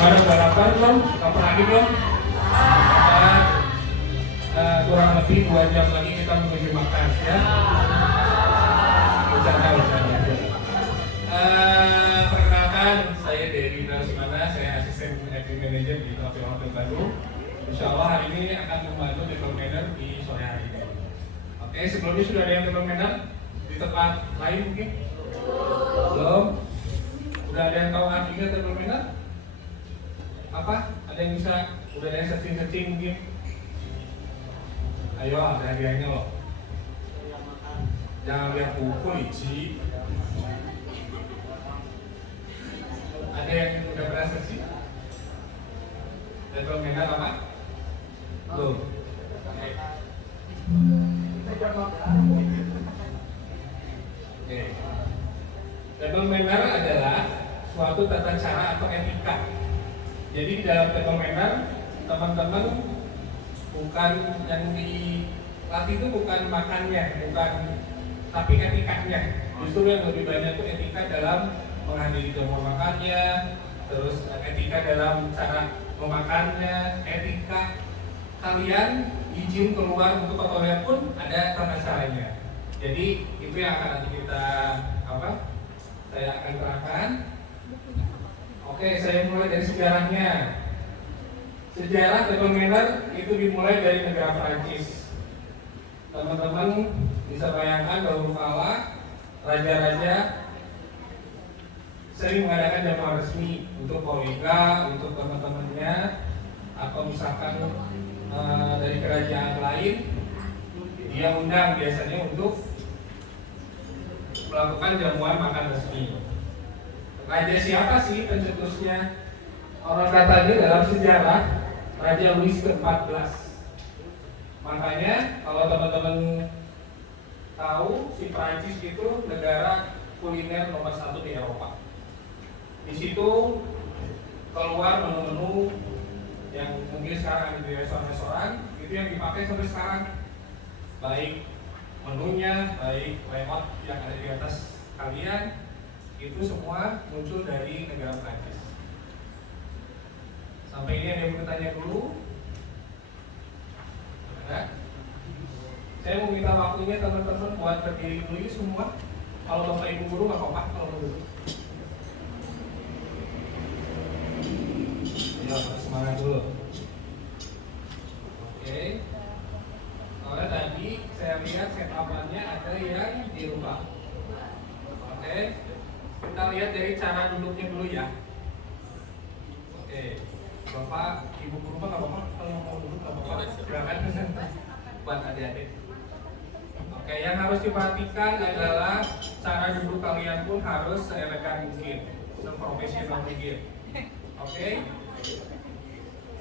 Gimana udah lapar belum? Lapar lagi belum? Kurang lebih 2 jam lagi kita menuju makan ya. Bercanda. Perkenalkan, saya Dery Narasimana, saya asisten admin manager di Cafe Hotel Bandung. Insya Allah hari ini akan membantu table manner di sore hari ini. Oke, sebelumnya sudah ada yang table manner di tempat lain mungkin? Belum? Udah ada yang tahu artinya table manner? Apa? Ada yang bisa? Udah ada yang searching mungkin? Ayo, ada hadiahnya loh. Jangan lihat buku, Ici. Ada yang udah pernah searching? Table manner apa? Belum. Oke. Table manner adalah suatu tata cara atau etika. Jadi di dalam table manner, teman-teman bukan yang dilatih itu bukan makannya, tapi etikanya. Justru yang lebih banyak itu etika dalam menghadiri jamuan makannya, terus etika dalam cara memakannya, etika kalian izin keluar untuk ke toilet pun ada tata caranya. Jadi itu yang akan nanti kita saya akan terangkan. Oke, saya mulai dari sejarahnya. Sejarah table manner itu dimulai dari negara Prancis. Teman-teman bisa bayangkan dahulu kala raja-raja sering mengadakan jamuan resmi untuk kolega, untuk teman-temannya, atau misalkan dari kerajaan lain, dia undang biasanya untuk melakukan jamuan makan resmi. Raja siapa sih pencetusnya? Orang katanya dalam sejarah Raja Louis ke-14. Makanya kalau teman-teman tahu, si Prancis itu negara kuliner nomor 1 di Eropa. Di situ keluar menu-menu yang mungkin sekarang ada di restoran-restoran, itu yang dipakai sampai sekarang. Baik menunya, baik layout yang ada di atas kalian, itu semua muncul dari negara Prancis. Sampai ini ada yang bertanya dulu? Ada? Saya mau minta waktunya teman-teman buat berdiri dulu semua. Kalau bapak ibu guru nggak apa-apa kalau mau duduk. Ya, semangat dulu. Oke. Soalnya tadi saya lihat setup-nya ada yang dirubah. Oke. Kita lihat dari cara duduknya dulu ya. Oke. Bapak, ibu guru nggak apa-apa kalau mau duduk nggak apa-apa. Silakan buat adik-adik. Oke, yang harus diperhatikan adalah cara duduk kalian pun harus seelegan mungkin, seprofesional mungkin. Oke.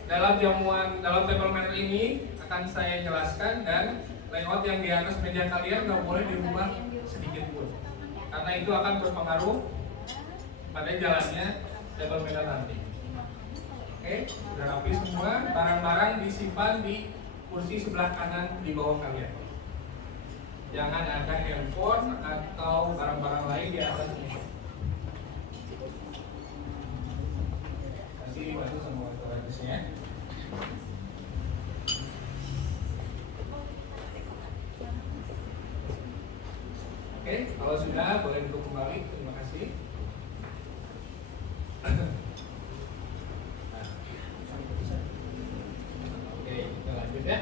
Dalam table manner ini akan saya jelaskan, dan layout yang di atas meja kalian nggak boleh dirubah sedikit pun, karena itu akan berpengaruh pada jalannya table manner nanti. Oke, sudah rapi semua, barang-barang disimpan di kursi sebelah kanan di bawah kalian. Jangan ada handphone atau barang-barang lain di atas ini. Kasih bantu sama gratisnya. Oke, kalau sudah boleh duduk kembali. Terima kasih. Oke, kita lanjut ya.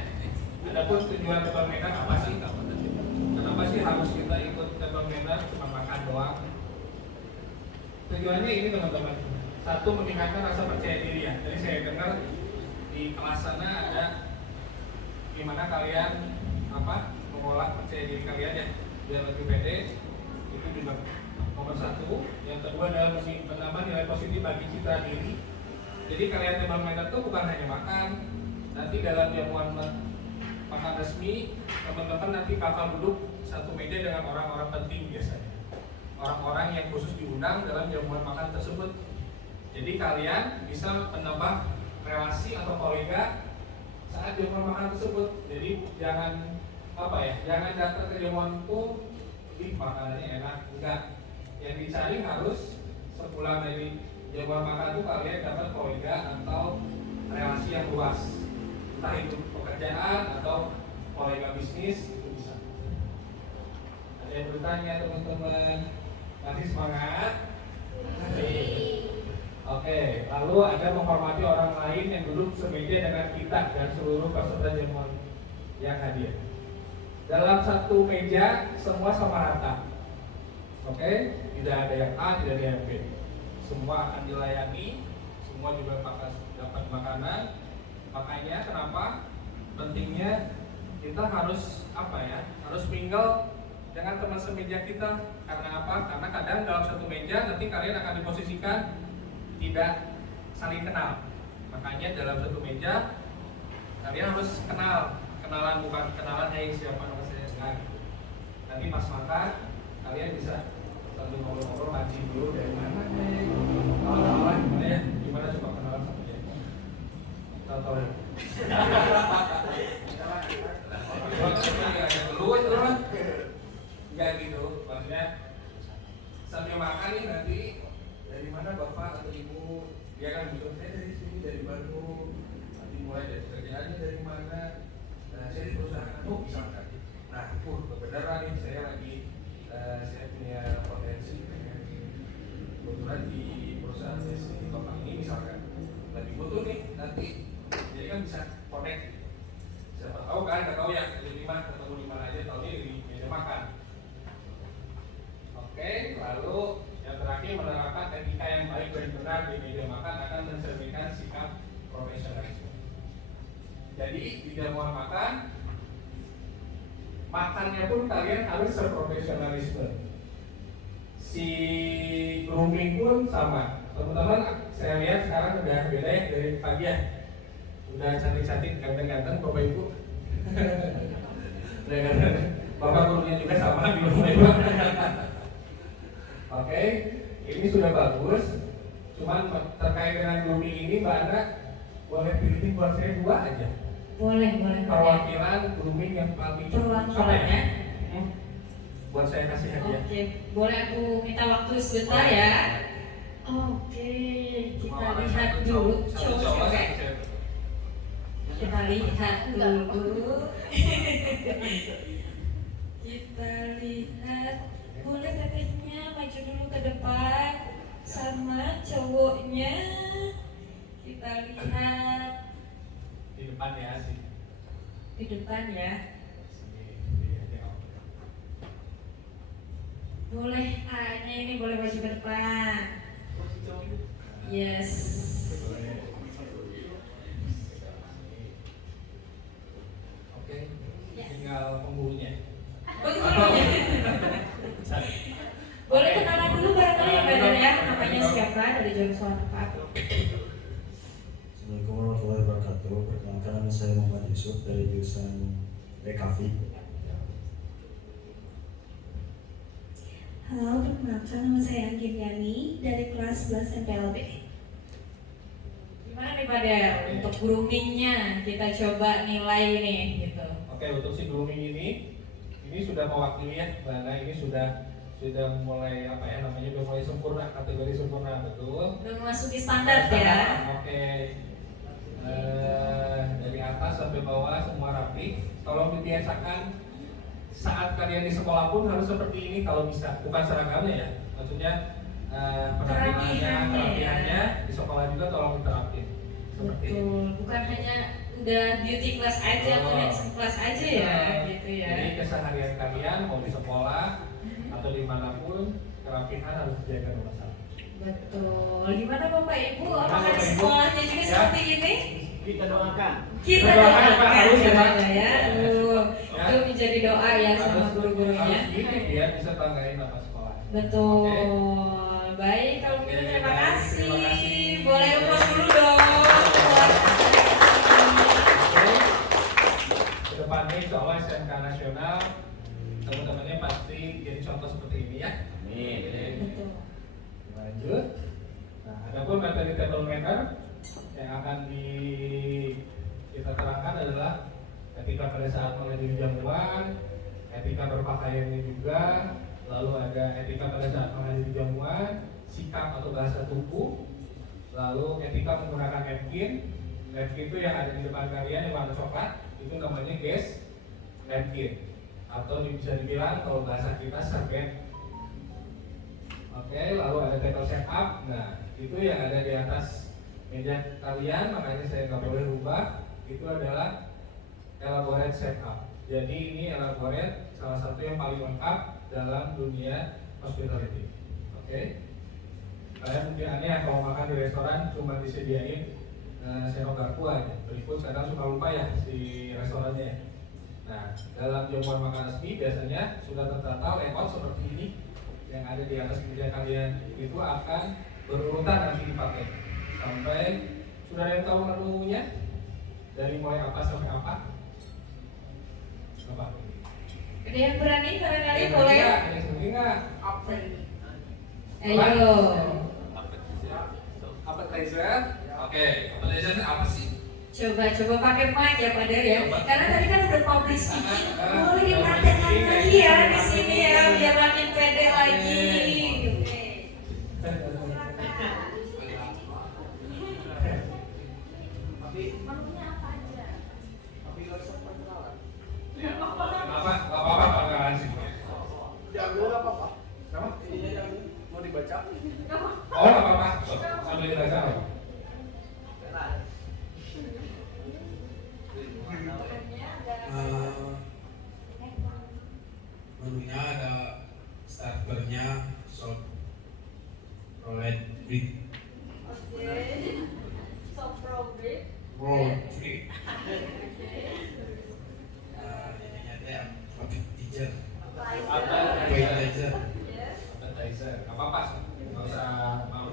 Adapun tujuan table manner apa sih? Kenapa sih harus kita ikut table manner? Cuma makan doang? Tujuannya ini teman-teman. Satu, meningkatkan rasa percaya diri ya. Jadi saya dengar di kelas sana ada gimana kalian mengolah percaya diri kalian ya biar lebih pede. Itu juga nomor 1. Yang kedua adalah menambah nilai positif bagi citra diri. Jadi kalian table manner itu bukan hanya makan. Nanti dalam jamuan makan resmi, teman-teman nanti bakal duduk satu meja dengan orang-orang penting biasanya. Orang-orang yang khusus diundang dalam jamuan makan tersebut. Jadi kalian bisa menambah relasi atau kolega saat jamuan makan tersebut. Jadi jangan datang ke jamuan itu makanannya enak, enggak. Yang dicari harus sepulang dari jamuan makan itu kalian dapat kolega atau relasi yang luas, entah itu pekerjaan atau kolega bisnis itu bisa. Ada yang bertanya teman-teman? Masih semangat? Oke, lalu ada menghormati orang lain yang duduk semeja dengan kita dan seluruh peserta jamuan yang hadir. Dalam satu meja semua sama rata. Oke, tidak ada yang A, tidak ada yang B. Semua akan dilayani, semua juga dapat makanan. Makanya kenapa pentingnya kita harus harus mingle dengan teman semeja kita. Karena apa? Karena kadang dalam satu meja nanti kalian akan diposisikan tidak saling kenal. Makanya dalam satu meja kalian harus kenalan, bukan kenalan siapa nama saya, enggak gitu. Nanti pas makan kalian bisa sambil ngobrol-ngobrol, mancing dulu dari mana kawan-kawan gimana ya, gimana coba kenalan sama dia. Tahu ya. Enggak gitu, maksudnya sambil makan nih nanti dari mana bapak atau ibu, dia kan bilang saya dari sini, dari Bandung, nanti mulai dari kerjaannya dari mana, saya di perusahaan itu misalkan. Nah, kebenaran nih saya punya potensi kebetulan di perusahaan saya di kota ini misalkan lagi butuh nih, nanti dia kan bisa connect. Siapa tahu kan, nggak tahu ya ketemu di mana aja, tahu di meja makan. Oke, lalu yang terakhir menerapkan etika yang baik dan benar di meja makan akan mencerminkan sikap profesionalisme. Jadi di jamuan makannya pun kalian harus berprofesionalisme. Si grooming pun sama. Teman-teman, saya lihat sekarang udah beda ya dari pagi ya. Udah cantik-cantik, ganteng-ganteng Bapak Ibu. Bapak gurunya juga sama di rumah Ibu. Oke, ini sudah bagus. Cuman terkait dengan grooming ini Mbak Ana boleh pilih buat saya 2 aja. Boleh. Perwakilan grooming yang paling perwakilannya buat saya kasih hadiah. Oke, boleh aku minta waktu sebentar ya. Oke, kita lihat dulu. Coba. Kita lihat dulu. Kita lihat. Boleh tetehnya maju dulu ke depan sama cowoknya. Kita lihat di depan ya sih. Di depan ya. Boleh hanya ini boleh maju ke depan. Yes. Oke. Tinggal pembulunya. Boleh kenalan dulu barangkali ya Mbak ya. Namanya siapa, dari jurusan apa? Assalamualaikum warahmatullahi wabarakatuh. Perkenalkan, nama saya Muhammad Yusuf dari jurusan BKV. Halo, perkenalkan nama saya Anggi Yani dari kelas 11 MPLB. Gimana nih Pak Del? Untuk groomingnya kita coba nilai nih gitu. Oke, untuk si grooming ini sudah mewakili ya, Mbak. Ini sudah mulai udah mulai sempurna, kategori sempurna, betul. Udah memasuki standar ya. Oke. Dari atas sampai bawah semua rapi. Tolong dibiasakan saat kalian di sekolah pun harus seperti ini kalau bisa. Bukan seragamnya ya, maksudnya kerapihannya di sekolah juga tolong diterapin. Seperti Betul. ini. Bukan hanya udah beauty class aja atau handsome class aja ya, gitu ya. Jadi keseharian kalian mau di sekolah atau dimanapun kerapihan harus dijaga nomor 1. Betul. Gimana Bapak Ibu? Apakah Bapak di Ibu? sekolahnya juga Ya. seperti ini? Kita doakan. Kita Doakan, Pak. doakan Harus ya, Pak. ya. Itu menjadi doa ya sama guru-gurunya. Harus gini biar bisa banggain nama sekolah. Betul. Oke. Baik, kalau begitu Oke, terima baik. kasih. Terima kasih. Boleh applause dulu dong. Kedepannya insya Allah SMK nasional teman-temannya pasti jadi contoh seperti ini ya. Amin. Betul. Lanjut. Nah, adapun materi table manner yang akan kita terangkan adalah etika pada saat menghadiri jamuan, etika berpakaiannya juga, lalu ada etika pada saat menghadiri jamuan, sikap atau bahasa tubuh, Lalu etika menggunakan napkin. Napkin itu yang ada di depan kalian yang warna coklat, itu namanya gas napkin, atau bisa dibilang kalau bahasa kita serbet. Oke, lalu ada table setup. Nah, itu yang ada di atas meja kalian, makanya saya nggak boleh rubah. Itu adalah elaborate setup. Jadi ini elaborate salah satu yang paling lengkap dalam dunia hospitality. Oke, kalian mungkin aneh kalau makan di restoran cuma disediain sendok garpu aja. Berikut kadang suka lupa ya si restorannya. Nah, dalam jamuan makan resmi biasanya sudah tertata layout seperti ini yang ada di atas meja kalian, itu akan berurutan nanti dipakai sampai sudah ada yang tahu menunya dari mulai apa sampai apa? Apa? Ada yang berani barangkali Yang boleh? Ada yang seperti nggak? Ayo. Appetizer. Oke, appetizer itu apa sih? Coba pakai mic ya Pak Der ya. Coba. Karena tadi kan udah public speaking, boleh dipraktekkan lagi ya di sini ya biar makin pede lagi. Oke. Kenapa? Gak apa-apa perkenalan sih. Diambil nggak apa-apa. Kenapa? Ini yang mau dibaca. Oh, gak apa-apa. Sambil dibaca apa? Menunya ada starternya sop rolled beef, rolled beef. Ininya teh appetizer. Appetizer. Appetizer. Gak apa-apa. Gak usah mau.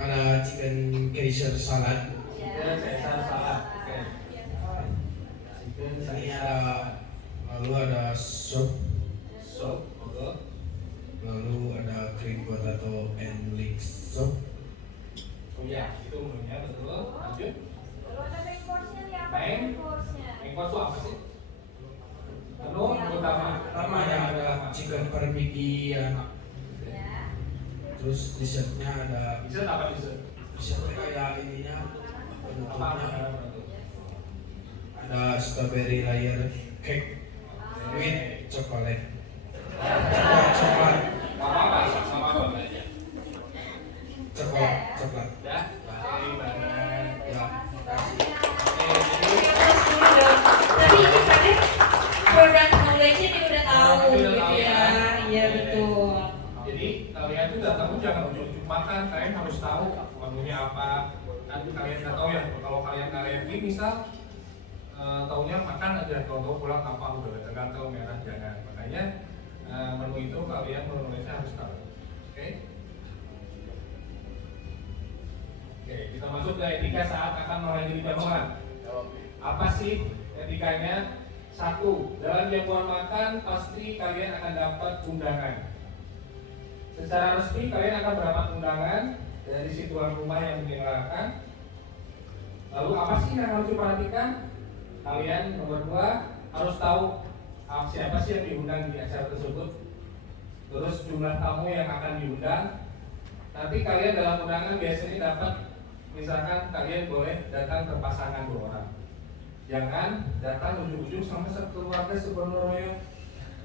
Ada chicken Caesar salad. Chicken Caesar salad. Oke. Chicken Ini Caesar. lalu ada sup, Oke. lalu ada cream potato and leek soup. Oh ya, itu menunya betul. Lanjut. Kalau ada main course-nya nih apa Main? main course-nya? Main course itu apa sih? Menu utama. Pertamanya ada chicken parmigian, Ya. terus dessertnya ada Dessert apa dessert? dessertnya kayak ininya Apa? penutupnya ada strawberry layer cake with chocolate. Coklat, Gak apa-apa. Gak apa-apa. coklat. Ya. Oke, banget. Ya, Banyak. Terus dulu dong. Tapi ini Pak Der product knowledge-nya dia udah tahu Udah gitu tahu ya. ya. Iya betul. Jadi kalian tuh datang jangan ujung-ujung makan, kalian harus tahu menunya apa. Kan kalian nggak tahu ya, kalau kalian alergi misal taunya makan aja, kalau tahu pulang apa udah gatel merah jangan. Makanya menu itu kalian menulisnya harus tahu. Oke? Oke, kita masuk ke etika saat akan menghadiri jamuan. Apa sih etikanya? Satu, dalam jamuan makan pasti kalian akan dapat undangan. Secara resmi kalian akan mendapat undangan dari si tuan rumah yang menyelenggarakan. Lalu apa sih yang harus diperhatikan? Kalian nomor 2 harus tahu siapa sih yang diundang di acara tersebut. Terus jumlah tamu yang akan diundang. Nanti kalian dalam undangan biasanya dapat, misalkan kalian boleh datang ke pasangan 2 orang. Jangan datang ujung-ujung sama sekeluarga sebenarnya,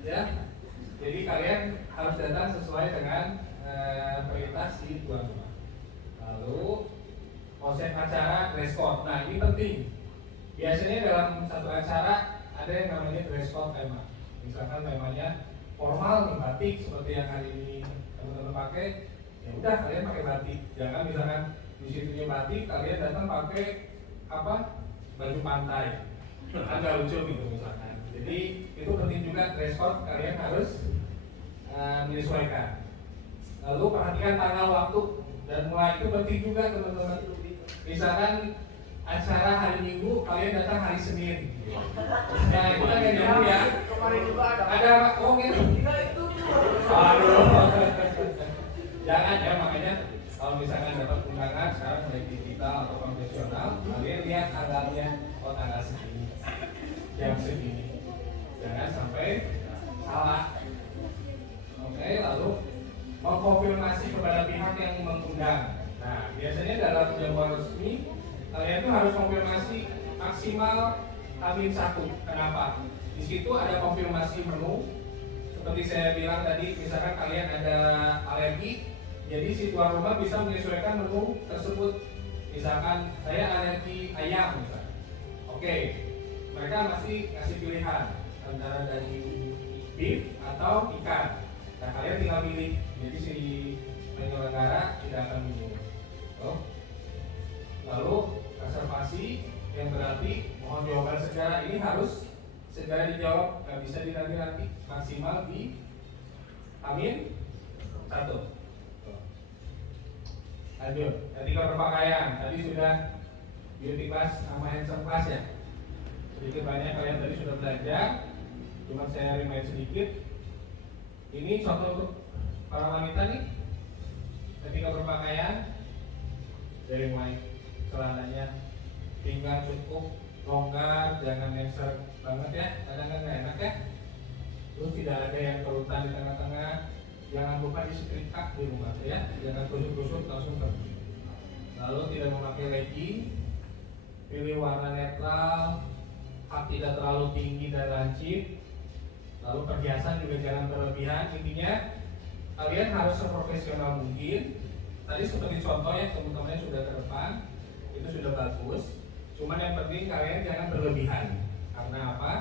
ya. Jadi kalian harus datang sesuai dengan perintah si tuan rumah. Lalu konsep acara dress code. Nah ini penting. Biasanya dalam satu acara ada yang namanya dress code tema. Misalkan temanya formal nih, batik seperti yang hari ini teman-teman pakai. Ya udah kalian pakai batik. Jangan misalkan di situnya batik, kalian datang pakai apa? Baju pantai. Agak lucu gitu misalkan. Jadi itu penting juga dress code kalian harus menyesuaikan. Lalu perhatikan tanggal waktu dan mulai itu penting juga teman-teman. Misalkan acara hari Minggu kalian datang hari Senin. Nah itu kan yang nyambung ya. Kemarin juga Ada oh gitu. Aduh. Jangan ya, makanya kalau misalkan dapat undangan sekarang baik digital atau konvensional, kalian lihat tanggalnya, oh tanggal segini, jam segini. Jangan sampai salah. Oke, lalu mengkonfirmasi kepada pihak yang mengundang. Nah, biasanya dalam jamuan resmi kalian tuh harus konfirmasi maksimal H-1. Kenapa? Di situ ada konfirmasi menu. Seperti saya bilang tadi, misalkan kalian ada alergi, jadi si tuan rumah bisa menyesuaikan menu tersebut. Misalkan saya alergi ayam, misalkan. Oke, mereka masih kasih pilihan antara dari beef atau ikan. Nah, kalian tinggal pilih. Jadi si penyelenggara tidak akan bingung. Lalu reservasi yang berarti mohon jawaban segera ini harus segera dijawab, nggak bisa dinanti-nanti, maksimal di Amin 1. Lanjut, etika berpakaian tadi sudah beauty class sama handsome class ya. Sedikit banyak kalian tadi sudah belajar, cuma saya remind sedikit. Ini contoh untuk para wanita nih, etika berpakaian dari mulai celananya pinggang cukup longgar, jangan lengser banget ya, kadang kan nggak enak ya. Terus tidak ada yang kerutan di tengah-tengah, jangan lupa disetrika di rumah ya, jangan kusut-kusut langsung pergi. Lalu tidak memakai legging, pilih warna netral, hak tidak terlalu tinggi dan lancip. Lalu perhiasan juga jangan berlebihan. Intinya kalian harus seprofesional mungkin. Tadi seperti contoh ya, teman-temannya sudah ke depan, itu sudah bagus. Cuman yang penting kalian jangan berlebihan. Karena apa?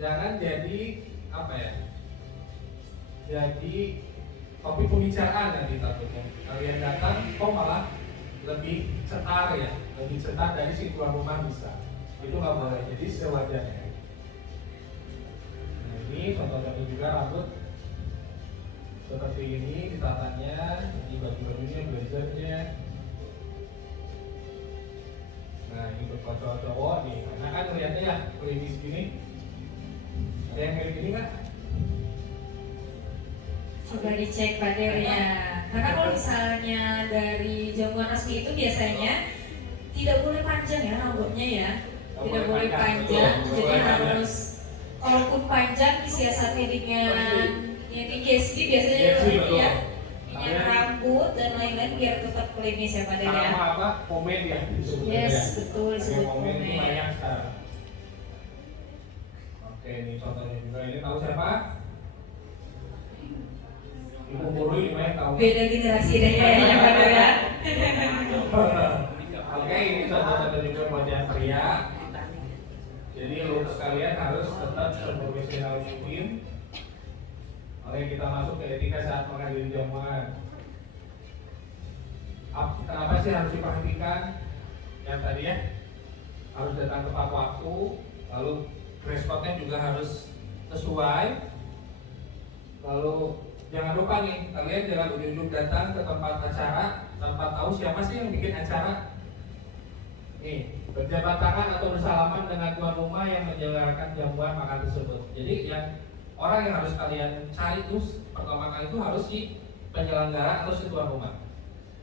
Jangan jadi apa ya? Jadi topik pembicaraan nanti takutnya. Kalian datang kok malah lebih cetar ya, lebih cetar dari si tuan rumah bisa. Itu nggak boleh. Jadi sewajarnya. Nah, ini contoh-contoh juga rambut seperti ini ditatanya, ini baju-bajunya, blazernya. Nah, ini untuk cowok-cowok nih, karena kan lihatnya ya klinis gini. Ada yang mirip ini nggak? Coba dicek padernya. Karena kalau misalnya dari jamuan resmi itu biasanya tidak boleh panjang ya rambutnya ya, tidak boleh panjang. Jadi harus, kalaupun panjang disiasati dengan yang di GSD biasanya ya, minyak rambut dan lain-lain biar tetap klinis ya Pak Dede ya. Sama apa? Pomade ya disebutnya. Yes, Ya. betul disebut Pomade itu pomade. banyak sekarang. Oke, ini contohnya juga. Ini tahu siapa? Ibu guru ini banyak tahu. Beda generasi deh kayaknya Pak Dede ya. Oke, ini contoh-contoh juga buat yang pria. Jadi looks kalian harus tetap seprofesional mungkin. Oke, kita masuk ke etika saat menghadiri jamuan. Kenapa sih harus diperhatikan? Yang tadi ya, harus datang tepat waktu, lalu dress code-nya juga harus sesuai. Lalu jangan lupa nih, kalian jangan ujuk-ujuk datang ke tempat acara tanpa tahu siapa sih yang bikin acara. Nih, berjabat tangan atau bersalaman dengan tuan rumah yang menyelenggarakan jamuan makan tersebut. Jadi yang orang yang harus kalian cari terus pertama kali itu harus si penyelenggara atau si tuan rumah.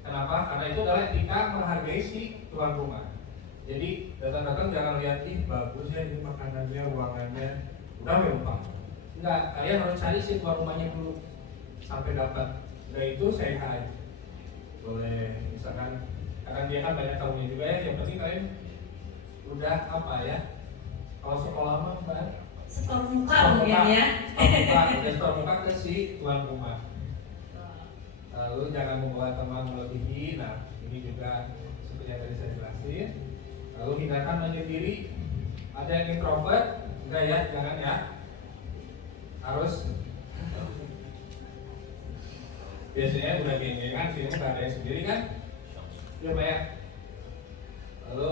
Kenapa? Karena itu adalah etika menghargai si tuan rumah. Jadi datang-datang jangan lihat ih bagus ya ini makanannya, ruangannya, udah lupa. Enggak, kalian harus cari si tuan rumahnya dulu sampai dapat. Udah itu say hi. Boleh misalkan, karena dia kan banyak tamunya juga ya. Yang penting kalian udah apa ya? Kalau sekolah mah mbak Setor muka mungkin ya. Setor muka ke si tuan rumah. Lalu jangan membawa teman melebihi. Nah ini juga seperti yang tadi saya jelasin. Lalu hindarkan menyendiri. Ada yang introvert, enggak ya, jangan ya. Harus. Biasanya udah gini kan, sini nggak ada yang sendiri kan. Ya Pak ya. Lalu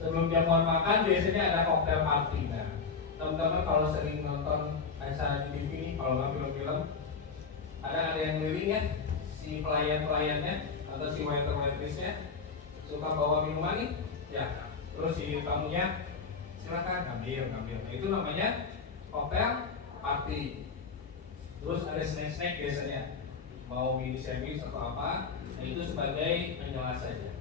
sebelum jamuan makan biasanya ada cocktail party. Nah teman-teman kalau sering nonton acara di TV ini, kalau nggak film-film, ada yang keliling ya, si pelayan-pelayannya atau si waiter-waitressnya suka bawa minuman nih, ya. Terus si tamunya silakan ngambil. Nah, itu namanya cocktail party. Terus ada snack-snack biasanya, mau mini sandwich atau apa, nah itu sebagai penjelas saja.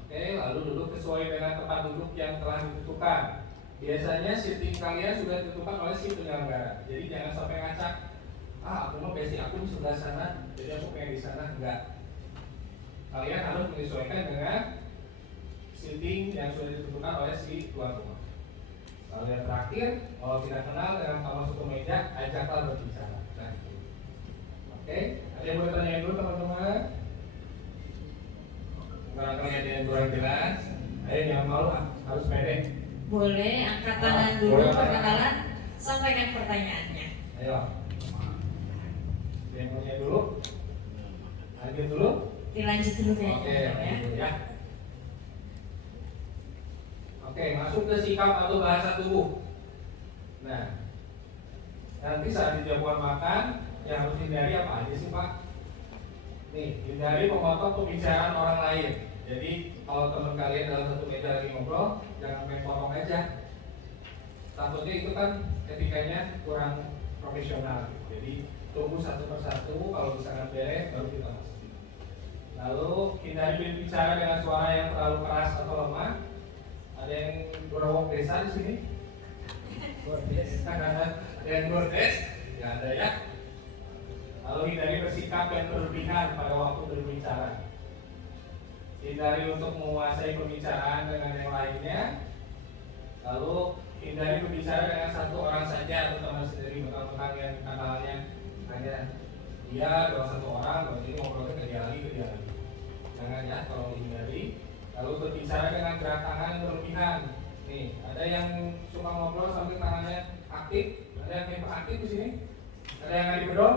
Oke, lalu duduk sesuai dengan tempat duduk yang telah ditentukan. Biasanya seating kalian sudah ditentukan oleh si penyelenggara, jadi jangan sampai ngacak. aku mah basic aku di sebelah sana, jadi aku pengen di sana. Enggak. Kalian harus menyesuaikan dengan seating yang sudah ditentukan oleh si tuan rumah. Lalu yang terakhir, kalau tidak kenal dengan kamu masuk ke meja, ajaklah berbicara. Nah, oke, ada yang boleh tanyain dulu teman-teman? Barangkali ada yang kurang jelas. Ayo jangan malu, harus pede. Boleh angkat tangan dulu, Boleh. perkenalan, sampaikan pertanyaannya. Ayo. Yang punya dulu. Lanjut dulu. Dilanjut dulu Oke, kayaknya lanjut ya. Oke, masuk ke sikap atau bahasa tubuh. Nah, nanti saat di jamuan makan yang harus dihindari apa aja sih Pak? Nih, hindari memotong pembicaraan orang lain. Jadi kalau teman kalian dalam satu meja lagi ngobrol, jangan main potong aja. Takutnya itu kan etikanya kurang profesional. Jadi tunggu satu persatu, kalau misalkan beres baru kita masuk. Lalu hindari berbicara dengan suara yang terlalu keras atau lemah. Ada yang berwong desa di sini? Gordes. Ada yang gordes? Ya ada ya. Lalu hindari bersikap yang berlebihan pada waktu berbicara. Hindari untuk menguasai pembicaraan dengan yang lainnya. Lalu hindari berbicara dengan satu orang saja atau teman sendiri, bukan yang kanalnya hanya dia dengan satu orang, berarti ngobrolnya ke dia lagi. Jangan ya, kalau dihindari. Lalu berbicara dengan gerak tangan yang berlebihan. Nih, ada yang suka ngobrol sambil tangannya aktif, ada yang hiperaktif di sini. Ada yang lagi bedol.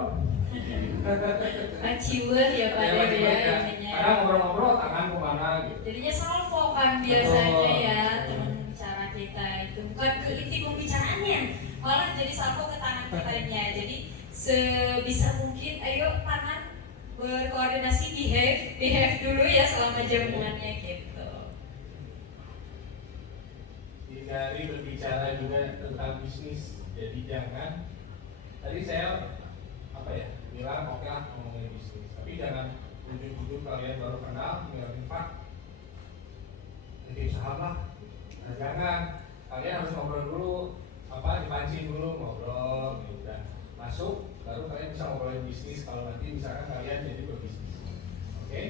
Aciwer ya Pak Ada yang Der lagi ya bedol. ininya. Kadang ngobrol-ngobrol tangan kemana gitu. Jadinya salvo kan biasanya Betul. ya teman bicara kita itu bukan ke inti pembicaraannya, malah jadi salvo ke tangan kitanya. Jadi sebisa mungkin ayo tangan berkoordinasi, behave dulu ya selama jamuannya gitu. Hindari berbicara juga tentang bisnis. Jadi jangan, tadi saya bilang oke lah ngomongin bisnis, tapi jangan ujung-ujung kalian baru kenal ngeliatin Pak jadi saham lah. Nah, jangan, kalian harus ngobrol dulu, dipancing dulu ngobrol, ya udah masuk, baru kalian bisa ngobrolin bisnis kalau nanti misalkan kalian jadi berbisnis. Oke?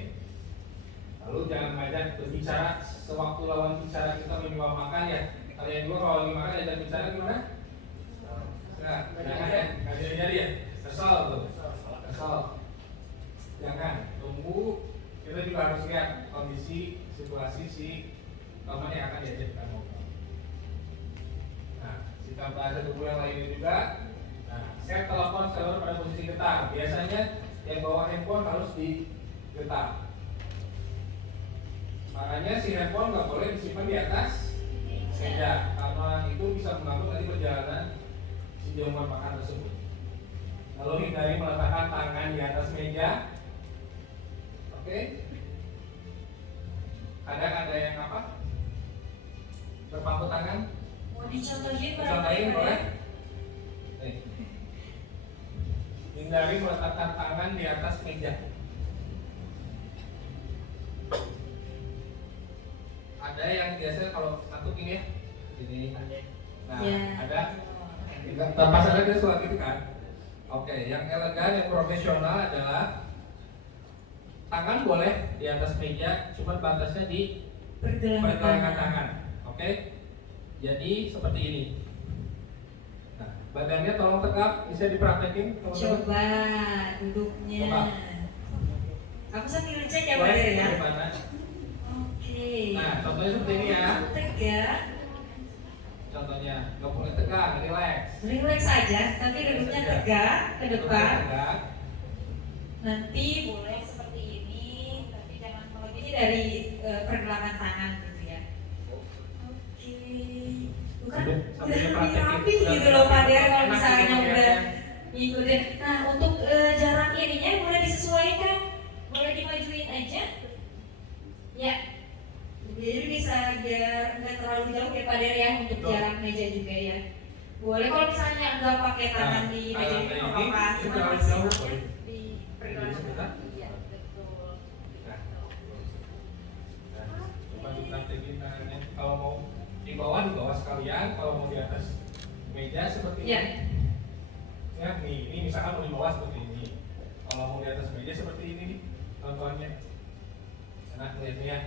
Lalu jangan ngajak berbicara sewaktu lawan bicara kita minimal makan ya. Kalian juga kalau lagi makan ajak bicara gimana? Nah, jangan ya, nggak jadi ya. Kesel tuh, kesel. Jangan, tunggu. Kita juga harus lihat kondisi, situasi si teman yang akan diajak kita ngobrol. Nah, sikap bahasa tubuh yang lainnya juga. Nah, set telepon seluruh pada posisi getar. Biasanya yang bawa handphone harus digetar. Makanya si handphone nggak boleh disimpan di atas meja, karena itu bisa mengganggu tadi perjalanan si jamuan makan tersebut. Lalu hindari meletakkan tangan di atas meja. Oke? Kadang ada yang berpangku tangan. Mau dicontohin Contohin boleh? Nih. Hindari meletakkan tangan di atas meja. Ada yang biasa kalau satu ini ya, ini. Nah, Ya. ada. Tanpa sadar dia suka gitu kan. Oke, yang elegan, yang profesional adalah tangan boleh di atas meja, cuma batasnya di pergelangan tangan. Oke, jadi seperti ini. Nah, badannya tolong tegap, bisa dipraktekin teman-teman. Coba duduknya. Coba. Aku sambil cek ya Pak Boleh, Der ya. gimana? Oke. Nah, contohnya seperti ini ya. Tegak. Contohnya, nggak boleh tegang, relax. Relax saja, tapi duduknya tegak ke depan. Tegak. Nanti boleh seperti ini, tapi jangan melebihi dari pergelangan tangan gitu ya. Oke. Bukan Sambil udah lebih praktekin, rapi udah gitu loh Pak Der kalau enak misalnya gitu udah ya. ngikutin. Nah untuk jarak ininya boleh disesuaikan, boleh dimajuin aja. Ya. Jadi bisa biar nggak terlalu jauh ya Pak Der ya untuk Betul. jarak meja juga ya. Boleh kalau misalnya nggak pakai tangan di meja itu nggak apa-apa, cuma terlalu masih jauh boleh. di Jadi pergelangan sebentar. tangan. Iya betul. Nah, coba dipraktekin tangannya. Kalau mau di bawah sekalian. Kalau mau di atas meja seperti Ya. ini. Ya, nih, ini misalkan mau di bawah seperti ini. Kalau mau di atas meja seperti ini nih, contohnya. Enak lihatnya ya.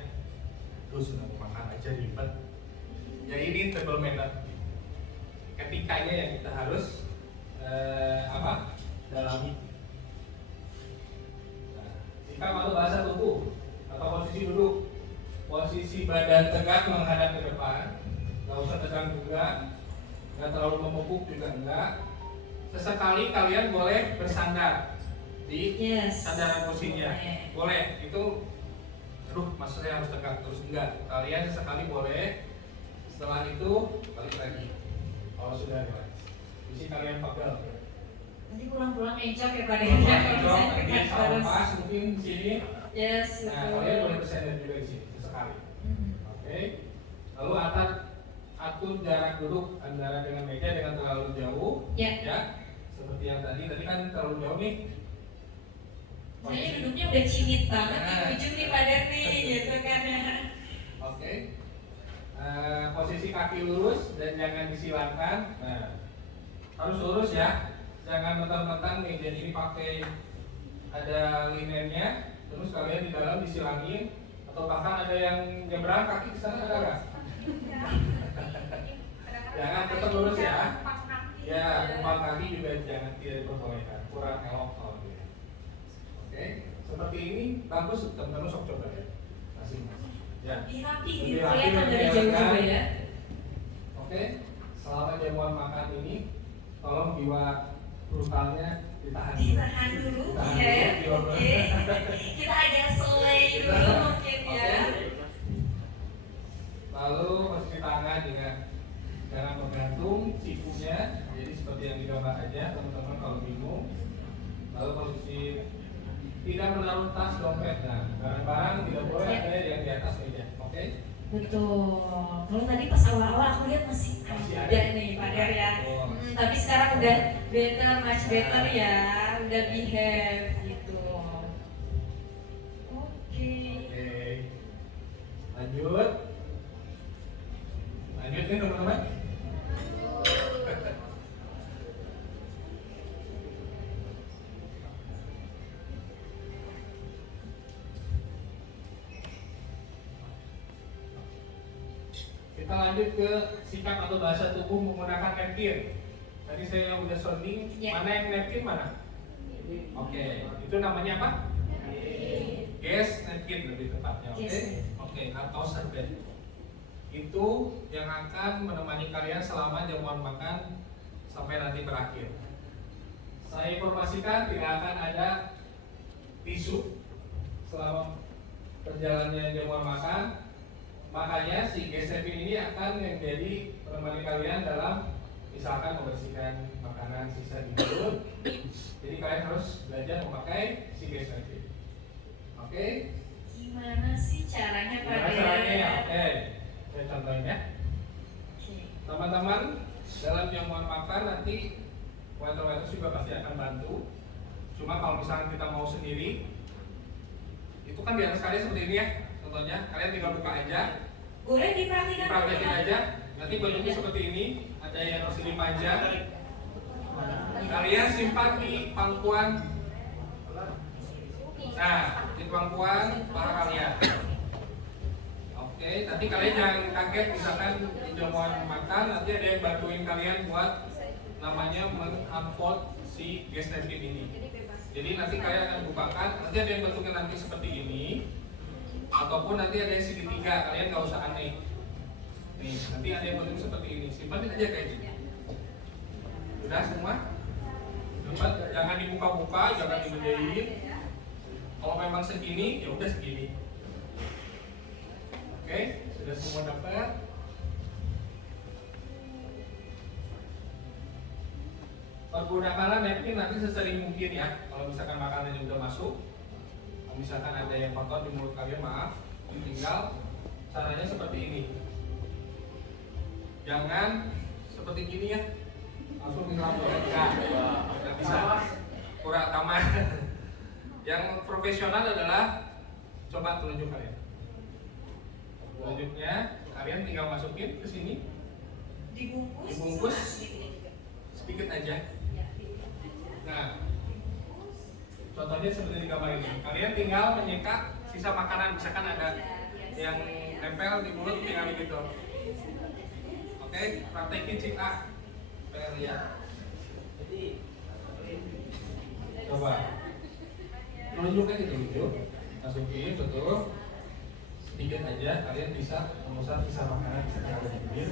Terus sudah mau makan aja ribet. Ya ini table manner. Etikanya yang kita harus dalami. Nah, sikap atau bahasa tubuh atau posisi duduk. Posisi badan tegak menghadap ke depan, nggak usah tegang juga, nggak terlalu membungkuk juga enggak. Sesekali kalian boleh bersandar di sandaran kursinya, boleh. Itu, aduh, masa saya harus tegak terus, enggak. Kalian sesekali boleh. Setelah itu balik lagi. Kalau sudah relax, isi kalian pegel. Nanti pulang-pulang encok ya Pak Kalau Dea. encok, ini sama pas mungkin di sini. Yes, Nah, betul. kalian boleh bersandar juga di sini sesekali. Oke. Lalu atur jarak duduk antara dengan meja dengan terlalu jauh. Ya. Seperti yang tadi kan terlalu jauh nih. Kayaknya duduknya udah cimit banget nih, ujung nih Pak Dea nih, gitu kan ya. Oke. Posisi kaki lurus dan jangan disilangkan. Nah, harus lurus ya. Jangan mentang-mentang meja ini pakai ada linennya, terus kalian di dalam disilangin, atau bahkan ada yang nyebrang kaki ke sana, ada nggak? Jangan, tetap lurus ya. Ya, tumpang kaki juga jangan, tidak diperbolehkan, kurang elok kalau gitu. Oke, seperti ini bagus, teman-teman sok coba ya. Masing-masing. Ya. Lebih rapi, Lebih rapi, kelihatan lebih dari jauh elegan. juga ya. Oke, selama jamuan makan ini, tolong jiwa brutalnya ditahan. Ditahan dulu, Ditahan ya. dulu, Oke. Kita agak selai dulu mungkin ya. Lalu posisi tangan juga jangan bergantung sikunya, jadi seperti yang digambar aja teman-teman kalau bingung. Lalu posisi tidak menaruh tas, dompet, nah barang-barang tidak boleh ada yang di atas meja. Oke? Betul. Kalau tadi pas awal-awal aku lihat masih ada nih Pak Der ya. Tapi sekarang udah better, much better ya, udah behave gitu. Oke. Lanjut nih teman-teman. Kita lanjut ke sikap atau bahasa tubuh menggunakan napkin. Tadi saya udah sounding, mana yang napkin mana? Oke, itu namanya apa? Guest napkin lebih tepatnya. Oke, atau serbet. Itu yang akan menemani kalian selama jamuan makan sampai nanti berakhir. Saya informasikan tidak akan ada tisu selama perjalanannya jamuan makan. Makanya si guest napkin ini akan menjadi menemani kalian dalam misalkan membersihkan makanan sisa di mulut. Jadi kalian harus belajar memakai si guest napkin. Oke? Gimana sih caranya Pak Gimana Der? caranya ya? Oke, saya contohin ya. Teman-teman dalam jamuan makan nanti waiter juga pasti akan bantu. Cuma kalau misalnya kita mau sendiri, itu kan di atas kalian seperti ini ya. Contohnya, kalian tinggal buka aja. Boleh dipraktikan Aja. Nanti bajunya seperti ini, ada yang persegi panjang. Kalian simpan di pangkuan. Nah, di pangkuan paha kalian. Oke, nanti kalian jangan kaget misalkan di jamuan makan nanti ada yang bantuin kalian buat namanya meng-unfold si guest napkin ini. Jadi nanti kalian akan bukakan, nanti ada yang bentuknya nanti seperti ini. Ataupun nanti ada yang segitiga, kalian nggak usah aneh. Nih, nanti ada yang bentuk seperti ini, simpanin aja kayak gini. Sudah semua? Dapat, jangan dibuka-buka, jangan dibedain. Kalau memang segini, ya udah segini. Oke, sudah semua dapat. Pergunakanlah napkin nanti sesering mungkin ya. Kalau misalkan makanannya udah masuk, misalkan ada yang kotor di mulut kalian, maaf, tinggal caranya seperti ini. Jangan seperti gini ya, langsung dilakukan, nggak bisa, kurang taman. Yang profesional adalah coba telunjuk kalian. Telunjuknya kalian tinggal masukin ke sini, dibungkus sedikit aja, Nah, contohnya seperti di gambar ini. Kalian tinggal menyekat sisa makanan, misalkan ada yang nempel di mulut, tinggal gitu. Oke, praktekin cik A. Pengen lihat. Coba. Tunjuk aja tunjuk. Masukin betul. Sedikit aja, kalian bisa memusat sisa makanan bisa ada di bibir.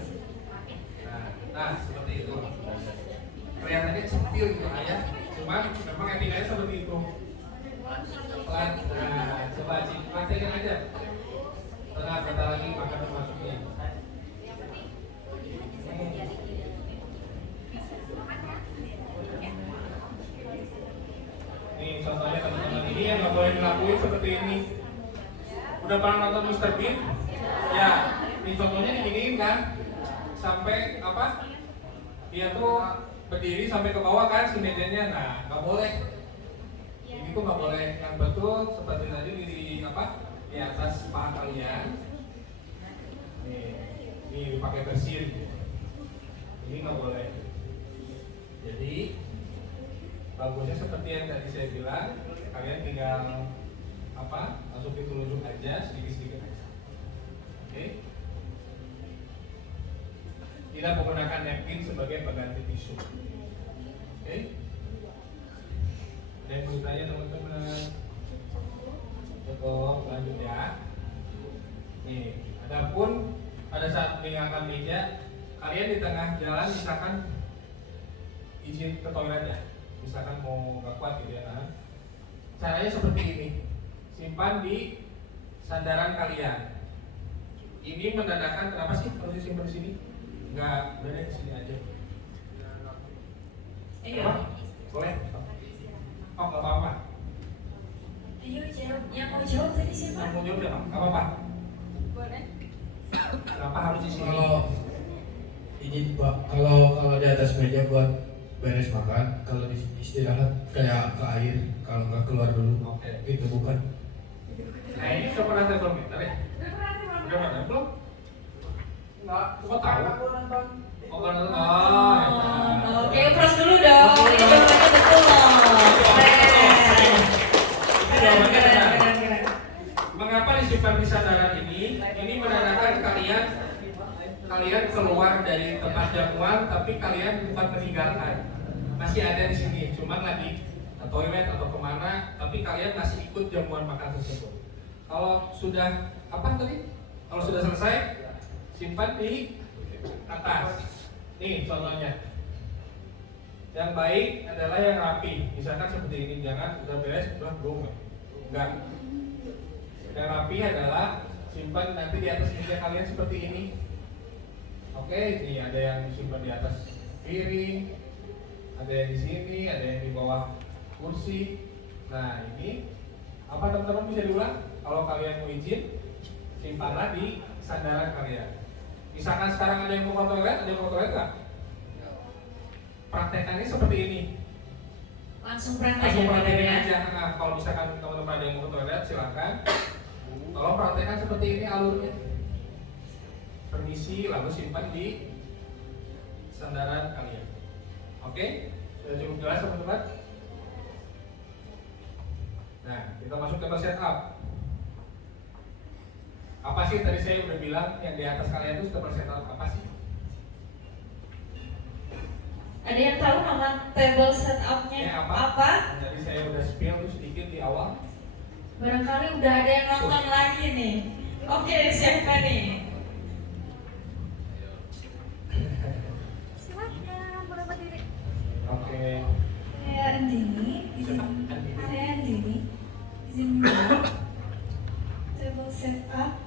Nah, seperti itu. Kelihatannya kecil gitu ayah, cuman memang etikanya seperti itu. Nah, coba cik, praktekin aja. Tengah bentar lagi makanan masuknya. Nih contohnya teman-teman, ini yang nggak boleh dilakuin seperti ini. Udah pernah nonton Mr. Bean? Ya, ini contohnya diginiin kan, sampai apa? Dia tuh berdiri sampai ke bawah kan si mejanya. Nah, nggak boleh. Ini tuh nggak boleh. Yang betul seperti tadi di apa? Di atas paha kalian. Ini dipakai bersin. Ini nggak boleh. Jadi bagusnya seperti yang tadi saya bilang, kalian tinggal apa? Masukin telunjuk aja sedikit-sedikit aja. Oke? Tidak menggunakan napkin sebagai pengganti tisu. Oke? Ada yang mau tanya teman-teman? Cukup, lanjut ya. Nih, adapun pada saat meninggalkan meja, kalian di tengah jalan misalkan izin ke toilet ya, misalkan mau gak kuat gitu ya, nah. Caranya seperti ini, simpan di sandaran kalian. Ini menandakan kenapa sih harus disimpan di sini? Enggak, udah di sini aja. Ayo. Boleh? Oh, nggak apa-apa. Ayo jawab. Yang mau jawab tadi siapa? Yang mau jawab ya, nggak apa-apa. Boleh. Kenapa harus di sini? Kalau izin Pak, kalau di atas meja buat beres makan, kalau di istirahat kayak ke air, kalau nggak keluar dulu. Oke. Itu bukan. Nah ini udah pernah termometer ya? Udah pernah belum? Enggak. Kok tahu? Oh, kan Oke, cross dulu dong. Ini jawabannya betul loh. Keren. Mengapa disimpan di sandaran ini? Ini menandakan kalian keluar dari tempat jamuan, tapi kalian bukan meninggalkan. Masih ada di sini, cuman lagi ke toilet atau kemana, tapi kalian masih ikut jamuan makan tersebut. Kalau sudah apa tadi? Kalau sudah selesai, simpan di atas. Nih contohnya. Yang baik adalah yang rapi. Misalkan seperti ini, jangan udah beres udah belum. Enggak. Yang rapi adalah simpan nanti di atas meja kalian seperti ini. Oke, ini ada yang simpan di atas piring, ada yang di sini, ada yang di bawah kursi. Nah ini apa teman-teman bisa diulang? Kalau kalian mau izin, simpanlah di sandaran kalian. Misalkan sekarang ada yang mau ke toilet, ada yang mau ke toilet nggak? Praktekannya seperti ini. Langsung praktek Langsung ya, praktekin ya. aja. Nah, kalau misalkan teman-teman ada yang mau ke toilet, silakan. Tolong praktekkan seperti ini alurnya. Permisi, lalu simpan di sandaran kalian. Oke? Sudah cukup jelas teman-teman? Nah, kita masuk ke setup. Apa sih tadi saya udah bilang yang di atas kalian itu sudah setup apa sih? Ada yang tahu nama table setupnya Ya, apa? Jadi saya udah spill tuh sedikit di awal. Barangkali udah ada yang nonton lagi nih. Oke, siapa nih? Silakan, boleh berdiri. Oke. Saya Andini, izin dulu. Table setup.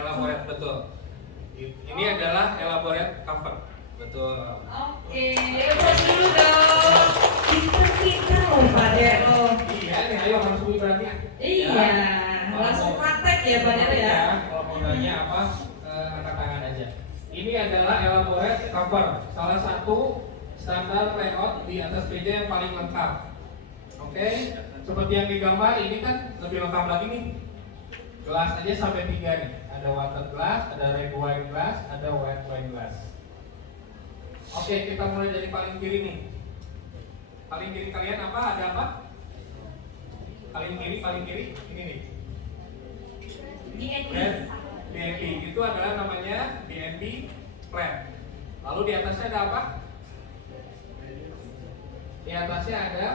Elaborate betul. Ini adalah elaborate cover. Betul. Oke, terus dulu dong. Pinter-pinter loh Pak Dero. Iya nih, ayo harus lebih berani. Iya, langsung praktek ya Pak Dero ya. Kalau mau nanya apa, angkat tangan aja. Ini adalah elaborate cover, salah satu standar layout di atas meja yang paling lengkap. Oke, seperti yang digambar ini kan lebih lengkap lagi nih. Gelas aja sampai 3 nih. Ada water glass, ada red wine glass, ada white wine glass. Oke, kita mulai dari paling kiri nih. Paling kiri kalian apa? Ada apa? Paling kiri, ini nih. BNB. Red BNB itu adalah namanya BNB flat. Lalu di atasnya ada apa? Di atasnya ada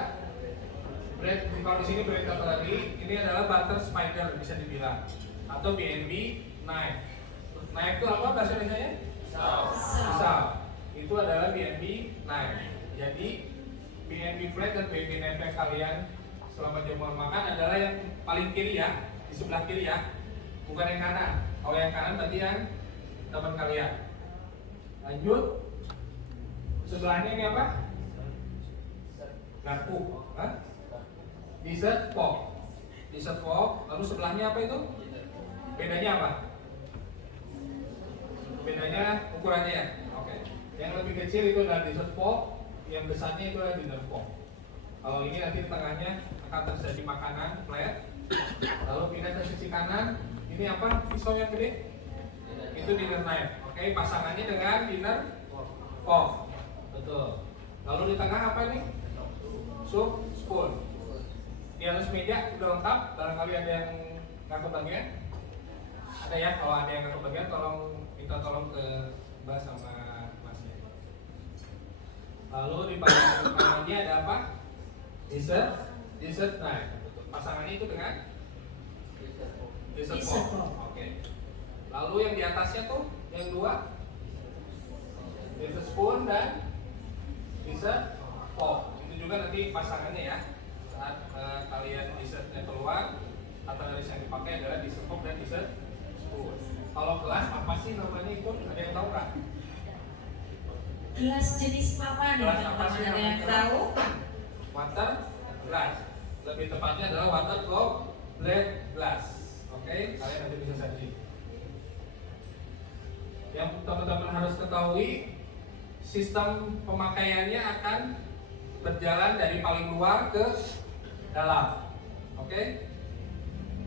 bread. Kalau di sini bread cutlery, ini adalah butter spider bisa dibilang, atau BNB knife. Knife itu apa bahasa Indonesia-nya? Pisau. Itu adalah BNB knife. Jadi BNB flat dan BNB knife kalian selama jamuan makan adalah yang paling kiri ya, di sebelah kiri ya, bukan yang kanan. Kalau yang kanan berarti yang teman kalian. Lanjut, sebelahnya ini apa? Garpu, dessert fork. Dessert fork. Lalu sebelahnya apa itu? Bedanya apa? Bedanya ukurannya ya. Oke. Yang lebih kecil itu adalah dessert fork, yang besarnya itu adalah dinner fork. Kalau ini nanti di tengahnya akan terjadi makanan flat. Lalu pindah ke sisi kanan, ini apa? Pisau yang gede? Itu dinner knife. Oke, pasangannya dengan dinner fork. Betul. Lalu di tengah apa ini? Soup spoon. Di atas meja udah lengkap. Barangkali ada yang nggak kebagian? Ada ya. Kalau ada yang nggak kebagian, tolong minta tolong ke Mbak sama Masnya. Lalu di paling kanannya ada apa? Dessert knife. Pasangannya itu dengan dessert fork. Oke. Lalu yang di atasnya tuh yang dua, dessert spoon dan dessert fork. Itu juga nanti pasangannya ya. Saat kalian dessertnya keluar, kategoris yang dipakai adalah dessert fork dan dessert spoon. Kalau gelas apa sih namanya itu? Ada yang tahu nggak? Gelas jenis apa nih? Gelas apa sih Ada yang namanya? tahu? Water glass. Lebih tepatnya adalah water goblet glass. Oke, kalian nanti bisa saji. Yang teman-teman harus ketahui, sistem pemakaiannya akan berjalan dari paling luar ke dalam. Oke?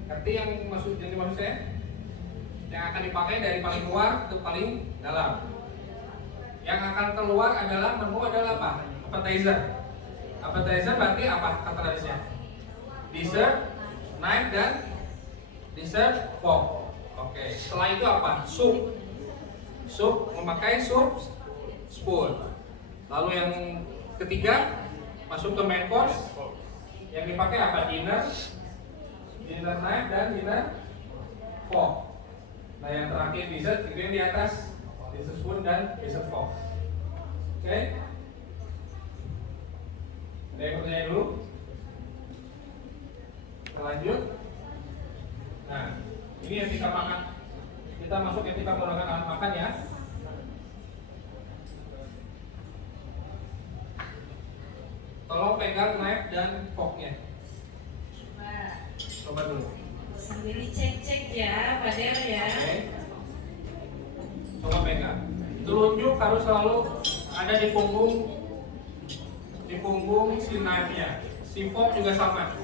Ngerti yang dimaksud saya? Yang akan dipakai dari paling luar ke paling dalam. Yang akan keluar adalah menu adalah apa? Appetizer. Appetizer berarti apa kategorisnya? Dessert, knife dan dessert fork. Oke. Setelah itu apa? Soup. Soup memakai soup spoon. Lalu yang ketiga masuk ke main course. Yang dipakai apa? Dinner knife dan dinner fork. Nah yang terakhir dessert itu yang di atas, dessert spoon dan dessert fork. Oke? Ada yang bertanya dulu? Kita lanjut. Nah ini etika makan. Kita masuk etika menggunakan alat makan ya. Tolong pegang knife dan forknya. Coba dulu. Sambil dicek-cek ya, Pak Der ya. Oke. Coba pegang. Telunjuk harus selalu ada di punggung si knife-nya. Si fork juga sama.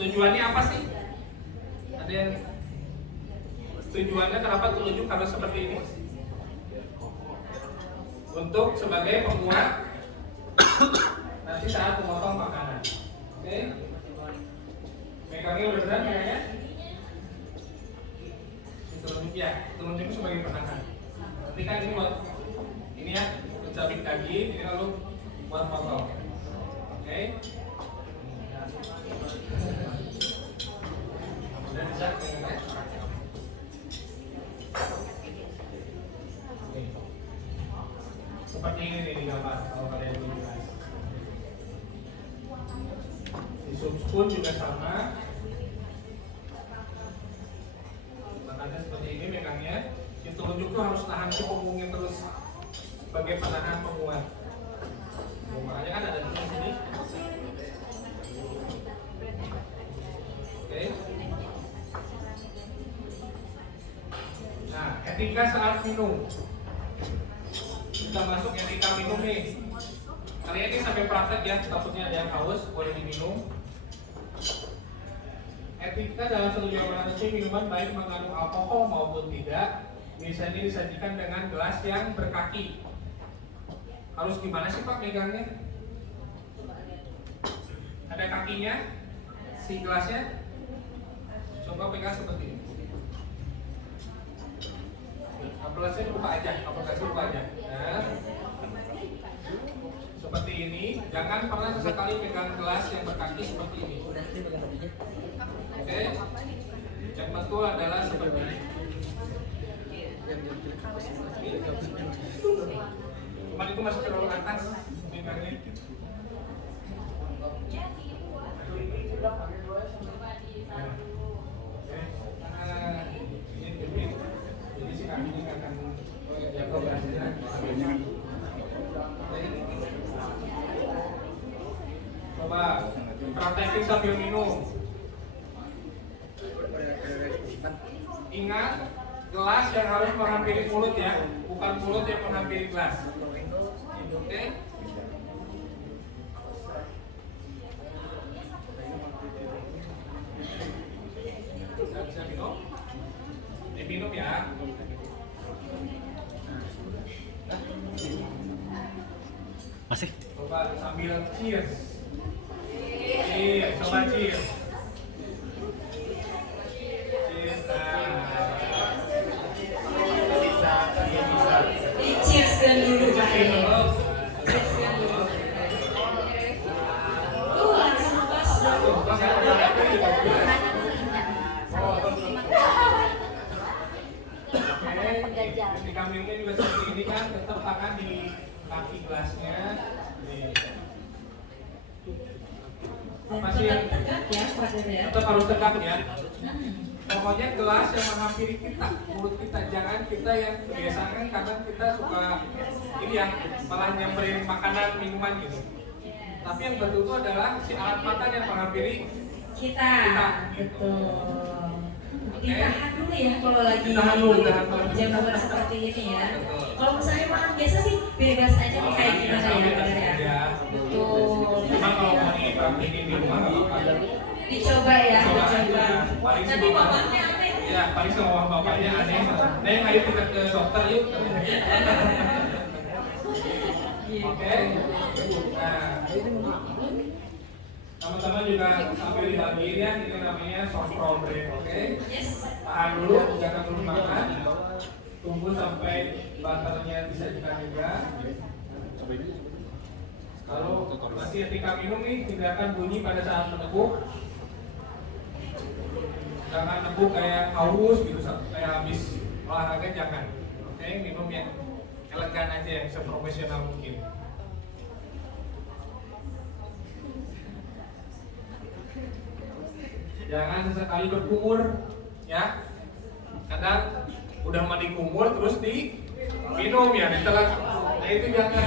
Tujuannya apa sih? Ada yang tujuannya kenapa telunjuk harus seperti ini? Untuk sebagai penguat nanti saat memotong makanan. Oke? Megangnya udah benar kayaknya? Telunjuk ya, telunjuk sebagai penahan. Nanti kan ini buat ini ya, mencabik daging, ini lalu buat potong. Oke? Udah bisa pegangan? Seperti ini nih di gambar kalau kalian ingin jelas. Di soup spoon juga sama. Makanya seperti ini megangnya. Si telunjuk tuh harus tahan si punggungnya terus sebagai penahan penguat. Makanya kan ada di sini. Oke. Nah, etika saat minum. Kita masuk etika minum nih. Kalian ini sampai praktek ya, takutnya ada yang haus, boleh diminum. etika dalam satu jawaban resmi minuman baik mengandung alkohol maupun tidak biasanya disajikan dengan gelas yang berkaki. Harus gimana sih Pak megangnya? Ada kakinya si gelasnya? Coba pegang seperti ini. Aplikasi buka aja, Nah, seperti ini. Jangan pernah sesekali pegang gelas yang berkaki seperti ini. Oke. Yang betul adalah seperti ini. Cuman itu masih terlalu atas megangnya. Jadi si kami ini akan jatuh berhasilnya. Coba praktekin sambil minum. Ingat, gelas yang harus menghampiri mulut ya, bukan mulut yang menghampiri gelas. Oke? Bisa minum? Diminum ya. Masih? Coba sambil cheers. Cheers, coba cheers. Cheers. Cheerskan dulu Pak. Cheerskan dulu. Langsung pas dong. Ketika minumnya juga seperti ini kan, tetap tangan di kaki gelasnya. Nih. Apa sih? Tegak ya, Father ya. Tetap harus tegak ya. Pokoknya gelas yang menghampiri kita, mulut kita, jangan kita yang kebiasaan karena kita suka ini ya, malah nyamperin makanan, minuman gitu. Tapi yang betul itu adalah si alat makan yang menghampiri Kita. Betul. Ditahan dulu ya kalau lagi Ditahan dulu. jam seperti ini ya. Kalau misalnya makan biasa sih bebas aja nih kayak gimana ya Father ya. Betul. Cuma kalau mau dipraktikin di rumah nggak apa-apa. Dicoba ya, Coba dicoba. aja. Paling Tapi sama mamanya aneh. ya, paling sama bapaknya aneh. Neng, ayo kita ke dokter yuk. Oke. Nah, teman-teman juga sambil dibagiin ya, ini namanya soft roll break, oke? Yes. Tahan dulu, jangan dulu makan. Tunggu sampai butternya disajikan juga. Kalau masih ketika minum nih, tinggalkan bunyi pada saat meneguk. Jangan neguk kayak haus gitu, kayak habis olahraga jangan. Oke, minum yang elegan aja, yang seprofesional mungkin. Jangan sesekali berkumur, ya. Kadang udah mandi kumur terus diminum ya, ditelan. Nah itu jangan,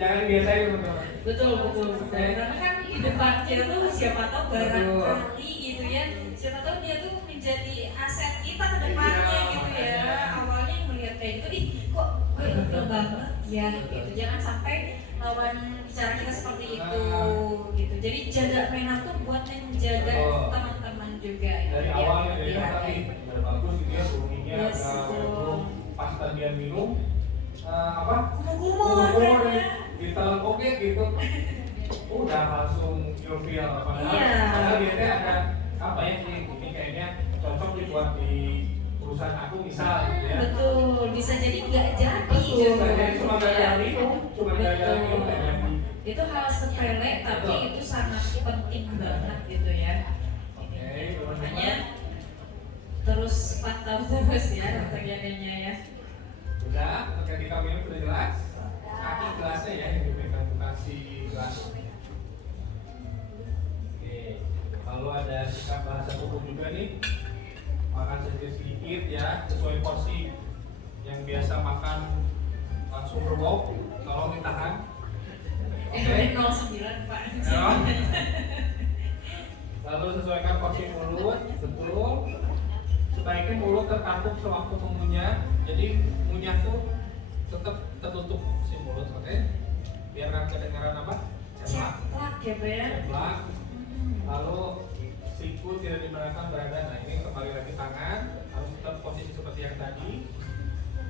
jangan biasain teman-teman. Betul. Karena kan di depan kita tuh siapa tahu barangkali gitu ya, siapa tahu dia tuh menjadi aset kita ke depannya gitu ya. Awalnya melihat kayak gitu, kok gue banget ya gitu. Jangan sampai lawan bicara kita seperti itu gitu. Jadi jaga menah tuh buat yang menjaga teman-teman juga. Dari awal ya, dari tadi udah bagus gitu ya, bunyinya Yes, betul. pas dia minum apa? Kumur ditelan oke gitu. Udah langsung jovial, padahal dia ada apa ya sih? Ini kayaknya cocok dibuat di perusahaan aku misal gitu ya. Betul, bisa jadi nggak jadi. Cuma gaya minum, cuma gaya minum ya. Itu hal sepele tapi itu sangat penting banget gitu ya. Oke, Makanya terus pantau terus ya dokter Yanenya ya. udah, ketika minum sudah jelas. Kaki gelasnya ya yang diberikan, bukan si gelas. Oke, lalu ada sikap bahasa tubuh juga nih. Makan sedikit ya, sesuai porsi. Yang biasa makan langsung berwok, tolong ditahan. Oke. 09 Pak. Ya. Lalu sesuaikan porsi mulut, betul. Sebaiknya mulut tertutup sewaktu mengunyah. Jadi ngunyah tuh tetap tertutup si mulut, oke? Biar nggak kedengaran apa? Ceplak. Ceplak ya Pak ya. Ceplak. Lalu siku tidak dibenarkan berada. Nah ini kembali lagi tangan harus tetap posisi seperti yang tadi.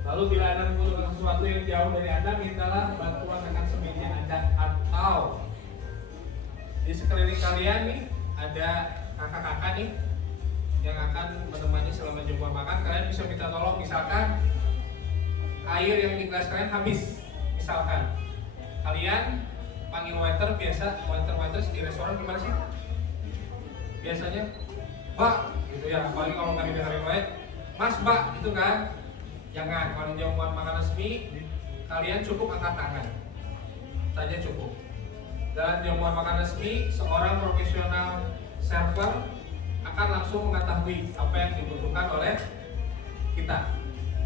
Lalu bila Anda membutuhkan sesuatu yang jauh dari Anda, mintalah bantuan rekan semeja Anda, atau di sekeliling kalian nih ada kakak-kakak nih yang akan menemani selama jam makan. Kalian bisa minta tolong, misalkan air yang di gelas kalian habis, misalkan kalian panggil waiter. Biasa waiter di restoran gimana sih? Biasanya Mbak gitu ya, apalagi kalau nggak didengarin baik, Mas Mbak gitu kan. Jangan, kalau jamuan makan resmi kalian cukup angkat tangan saja cukup. Dalam jamuan makan resmi, seorang profesional server akan langsung mengetahui apa yang dibutuhkan oleh kita.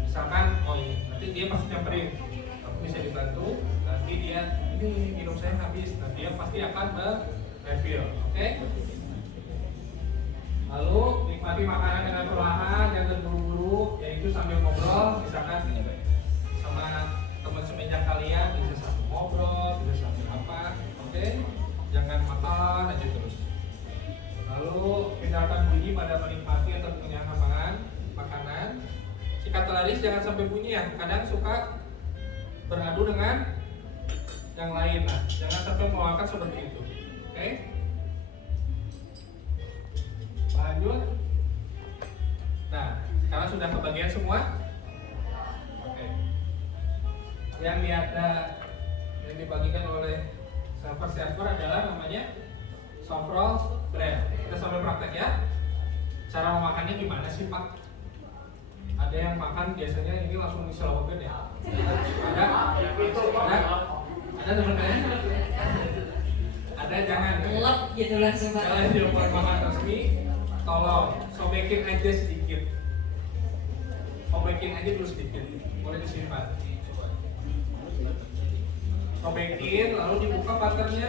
Misalkan, oh ini, nanti dia pasti nyamperin, aku bisa dibantu, nanti dia, ini minum saya habis, nah dia pasti akan refill, oke? Lalu nikmati makanan dengan perlahan, jangan terburu-buru, yaitu sambil ngobrol, misalkan sama teman semeja kalian, bisa sambil ngobrol, bisa sambil apa, oke? Jangan makan aja terus. Lalu hindarkan bunyi pada menikmati atau mengenyangkan makanan. Si kata laris jangan sampai bunyi ya, kadang suka beradu dengan yang lain. Nah, jangan sampai melakukan seperti itu, oke? Lanjut. Nah, sekarang sudah kebagian semua. Oke. Yang yang dibagikan oleh server adalah namanya soft roll bread. Kita sambil praktek ya. Cara memakannya gimana sih Pak? Ada yang makan biasanya ini langsung diselobokin ya. Ada teman kalian? Ada jangan. Lep gitu langsung Pak. Kalau dia buat makan resmi, tolong sobekin aja sedikit. Sobekin aja dulu sedikit. Boleh disimpan. Coba. Sobekin lalu dibuka butternya.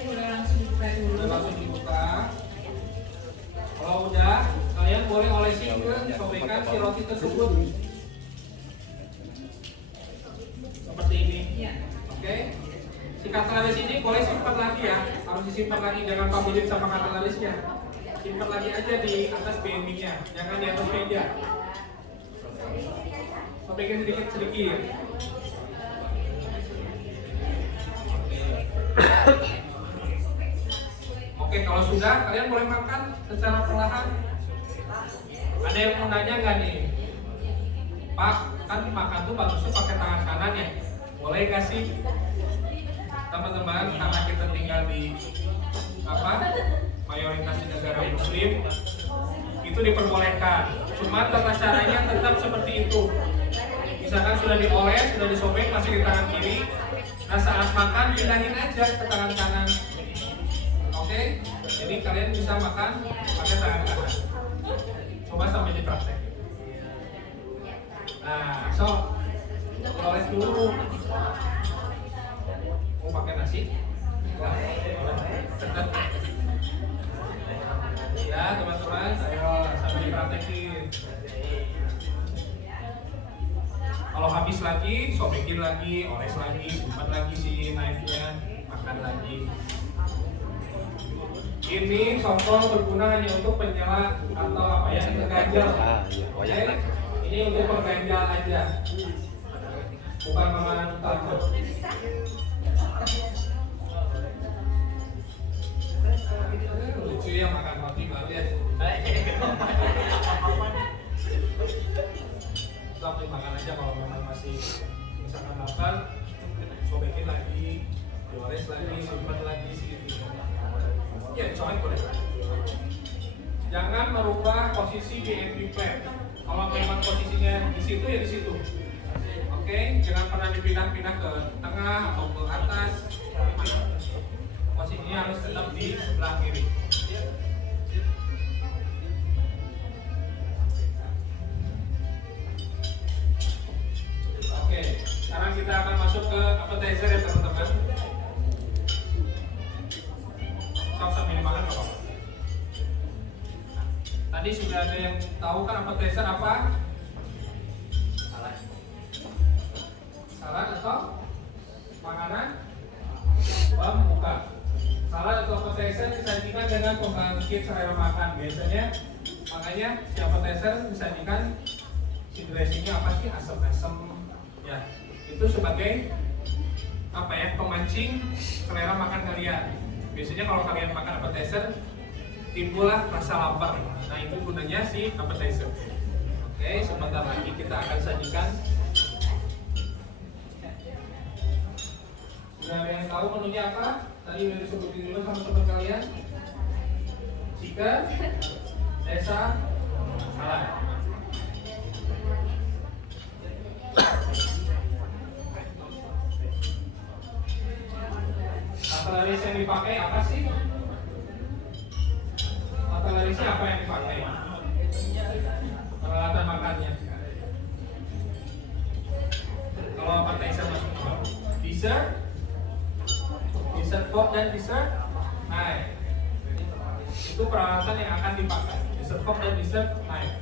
Udah langsung dibuka dulu. Udah langsung dibuka. Kalau udah, kalian boleh olesi ke sobekan si roti tersebut. Seperti ini. Ya. Oke. Si katalaris ini boleh simpan lagi ya. Harus disimpan lagi, jangan pabulin sama katalarisnya. Simpan lagi aja di atas BNB-nya, jangan di atas meja. Sobekin sedikit-sedikit. Oke, kalau sudah, kalian boleh makan secara perlahan. Ada yang mau nanya nggak nih? Pak, kan makan tuh bagusnya pakai tangan kanan ya? Boleh nggak sih? Teman-teman, karena kita tinggal di mayoritas di negara Muslim, itu diperbolehkan. Cuma tata caranya tetap seperti itu. Misalkan sudah dioles, sudah disobek, masih di tangan kiri. Nah saat makan pindahin aja ke tangan kanan. Oke? Jadi kalian bisa makan pakai tangan kanan. Coba sampai dipraktek. Nah, oles dulu. Mau pakai nasi? Nah, ya teman-teman, ayo sambil dipraktekin. Kalau habis lagi, sobekin lagi, oles lagi, simpan lagi si knife-nya, makan lagi. Ini softball berguna hanya untuk penyela atau apa ya, ganjal. Oke? Ini untuk perganjal aja, bukan makanan utama. Lucu ya makan roti baru ya. Sampai makan aja kalau memang masih misalkan lapar, sobekin lagi, dioles lagi, simpan lagi sedikit. Ya dicolek boleh. Jangan merubah posisi BNB plan. Kalau memang posisinya di situ ya di situ. Oke, jangan pernah dipindah-pindah ke tengah atau ke atas. Posisinya harus tetap di sebelah kiri. Oke, sekarang kita akan masuk ke appetizer ya teman-teman. Stop sambil dimakan apa? Tadi sudah ada yang tahu kan appetizer apa? Salad atau makanan pembuka. Salad atau appetizer disajikan dengan pembangkit selera makan. Biasanya makanya si appetizer disajikan si dressingnya apa sih, asam-asam ya, itu sebagai apa ya, pemancing selera makan kalian. Biasanya kalau kalian makan appetizer timbullah rasa lapar. Nah itu gunanya si appetizer. Oke, sebentar lagi kita akan sajikan. Sudah ada yang tahu menunya apa? Tadi udah disebutin dulu sama teman kalian. Chicken, sesam, salad. Laris yang dipakai apa sih? Larisnya apa yang dipakai? Peralatan makannya. Kalau appetizer masuk dessert, dessert fork dan dessert knife. Itu peralatan yang akan dipakai. Dessert fork dan dessert knife.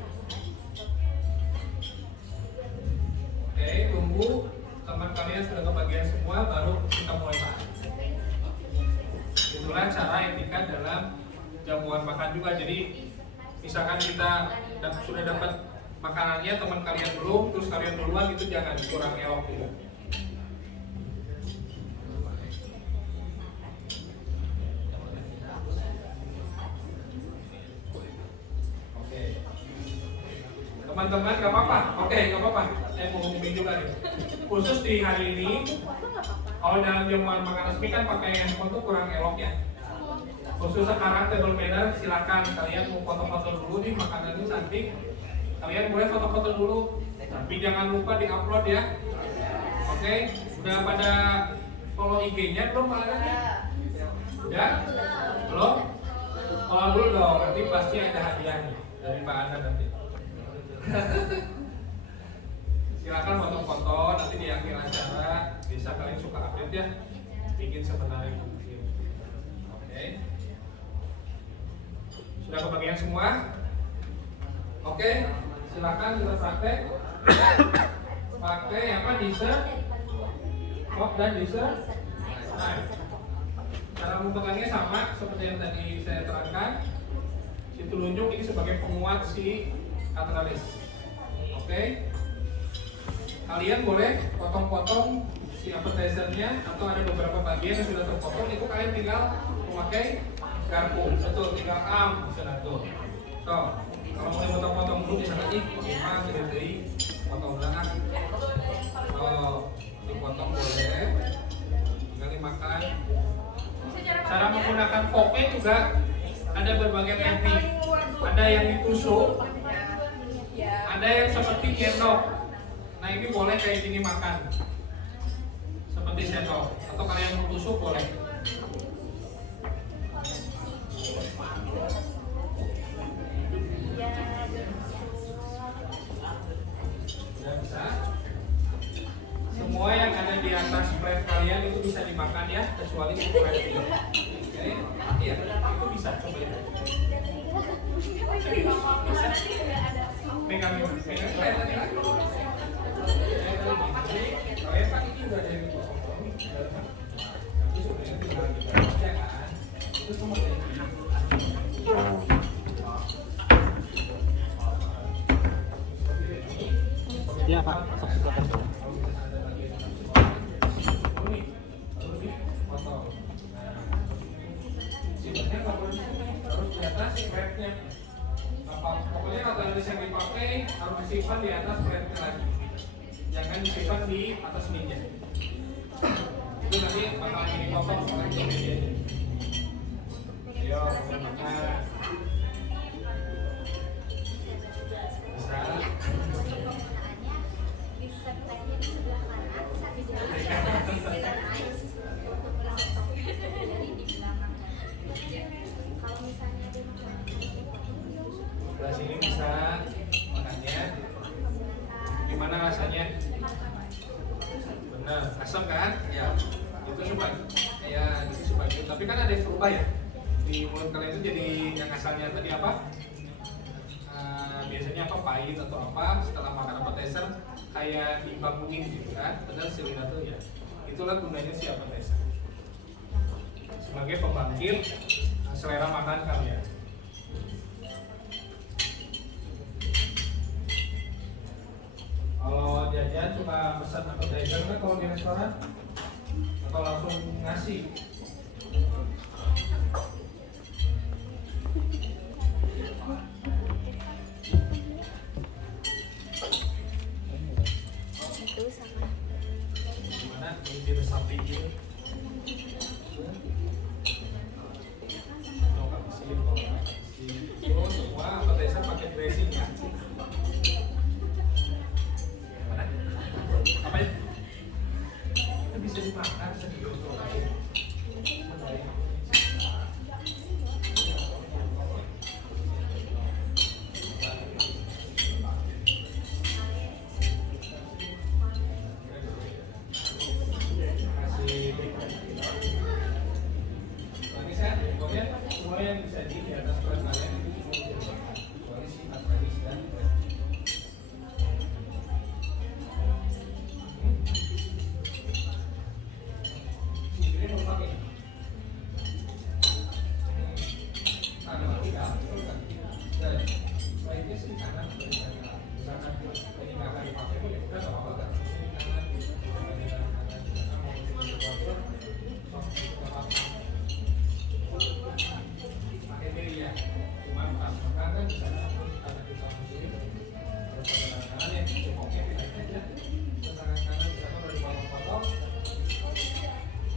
Oke, tunggu teman kalian sudah kebagian semua, baru kita mulai bahas. Itulah cara etika dalam jamuan makan juga. Jadi misalkan kita sudah dapat makanannya, teman kalian belum, terus kalian duluan, itu jangan, kurang elok juga. Oke, teman-teman nggak apa-apa. Oke, nggak apa-apa. Saya mau ngomongin juga nih. Khusus di hari ini, kalau dalam jamuan makan resmi kan pakai handphone tuh kurang elok ya. Khusus sekarang table manner, silakan kalian mau foto-foto dulu nih, makanannya cantik. Kalian boleh foto-foto dulu, tapi jangan lupa di-upload ya. Oke, udah pada follow IG-nya belum kalian? Udah? Belum? Follow dulu dong, nanti pasti ada hadiah nih dari Mbak Anda nanti. Silakan foto-foto, nanti di akhir acara bisa kalian suka update ya, bikin sebenarnya. Oke, sudah kebagian semua? Oke, silakan kita praktek. Pakai apa, dessert, fork dan dessert. Nah, cara memegangnya sama seperti yang tadi saya terangkan. Si telunjuk ini sebagai penguat si kateralis. Oke. Kalian boleh potong-potong si appetizernya, atau ada beberapa bagian yang sudah terpotong, itu kalian tinggal memakai garpu. Betul, tinggal misalnya tuh. Tuh, kalau mau dipotong-potong dulu misalnya gimana jadi potong ulang. Oh, dipotong boleh, tinggal dimakan. Cara menggunakan forknya juga ada berbagai teknik. Ada yang ditusuk, ada yang seperti gendong. Nah ini boleh kayak gini makan, seperti sendok, atau kalian mau tusuk boleh. Sudah bisa. Semua yang ada di atas plate kalian itu bisa dimakan ya, kecuali plate itu. Oke, iya itu bisa, coba ya. Pegang plate lagi. Kalian kan ini udah ada yang dipotong, itu sebenarnya tinggal kita baca kan, itu semua kayak gini. Iya Pak, sok silakan. Sebenarnya harus di atas plate-nya. Pokoknya kalau yang dipakai harus disimpan di atas plate-nya lagi. Jangan disimpan di atas meja. Itu nanti bakalan jadi potong sama meja. Ayo, makan. Bisa. Sebelah sini bisa makannya. Gimana rasanya? Benar, asam kan? Ya, itu coba. Ya, itu coba. Tapi kan ada yang berubah ya. Di mulut kalian itu jadi yang asalnya tadi apa? Biasanya apa, pahit atau apa? Setelah makan appetizer kayak dibangunin gitu kan? Padahal si lidah tuh ya. Itulah gunanya si appetizer. sebagai pembangkit selera makan kalian. Kalau jajan cuma pesan appetizer kan kalau di restoran atau langsung ngasih? Gimana bibir sapi gitu? Oh, semua appetizer pakai dressing ya? Apa ya? Itu bisa dimakan, bisa didotol. Semua yang bisa di atas berat kalian itu cuma ujian kecuali si Atradis dan ini mau pakai kanan tidak dan baiknya sih kanan misalkan ini nggak akan dipakai pun ya udah nggak apa-apa kan ini kanan pakai diri ya, cuma pas makan kan bisa karena kita muslim terus pada kanan yang cukupnya pindahin aja ke tangan kanan misalkan udah dipotong-potong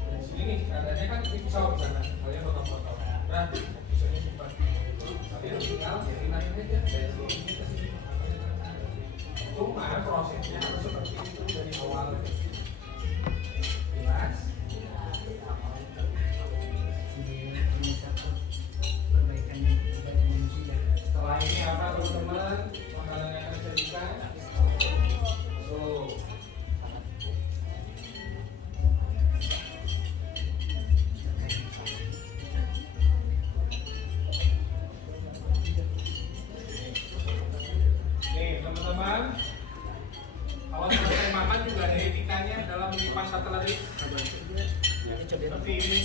dan di sini nih keadaannya kan pisau di sana kalian potong-potong dan pisaunya simpan kalian tinggal pindahin aja dari sini ke sini cuma prosesnya harus seperti itu dari awal jelas. Setelah ini apa teman-teman makanan yang akan disajikan? Nih teman-teman, awal selesai makan juga ada etikanya dalam menyimpan satelit seperti ini.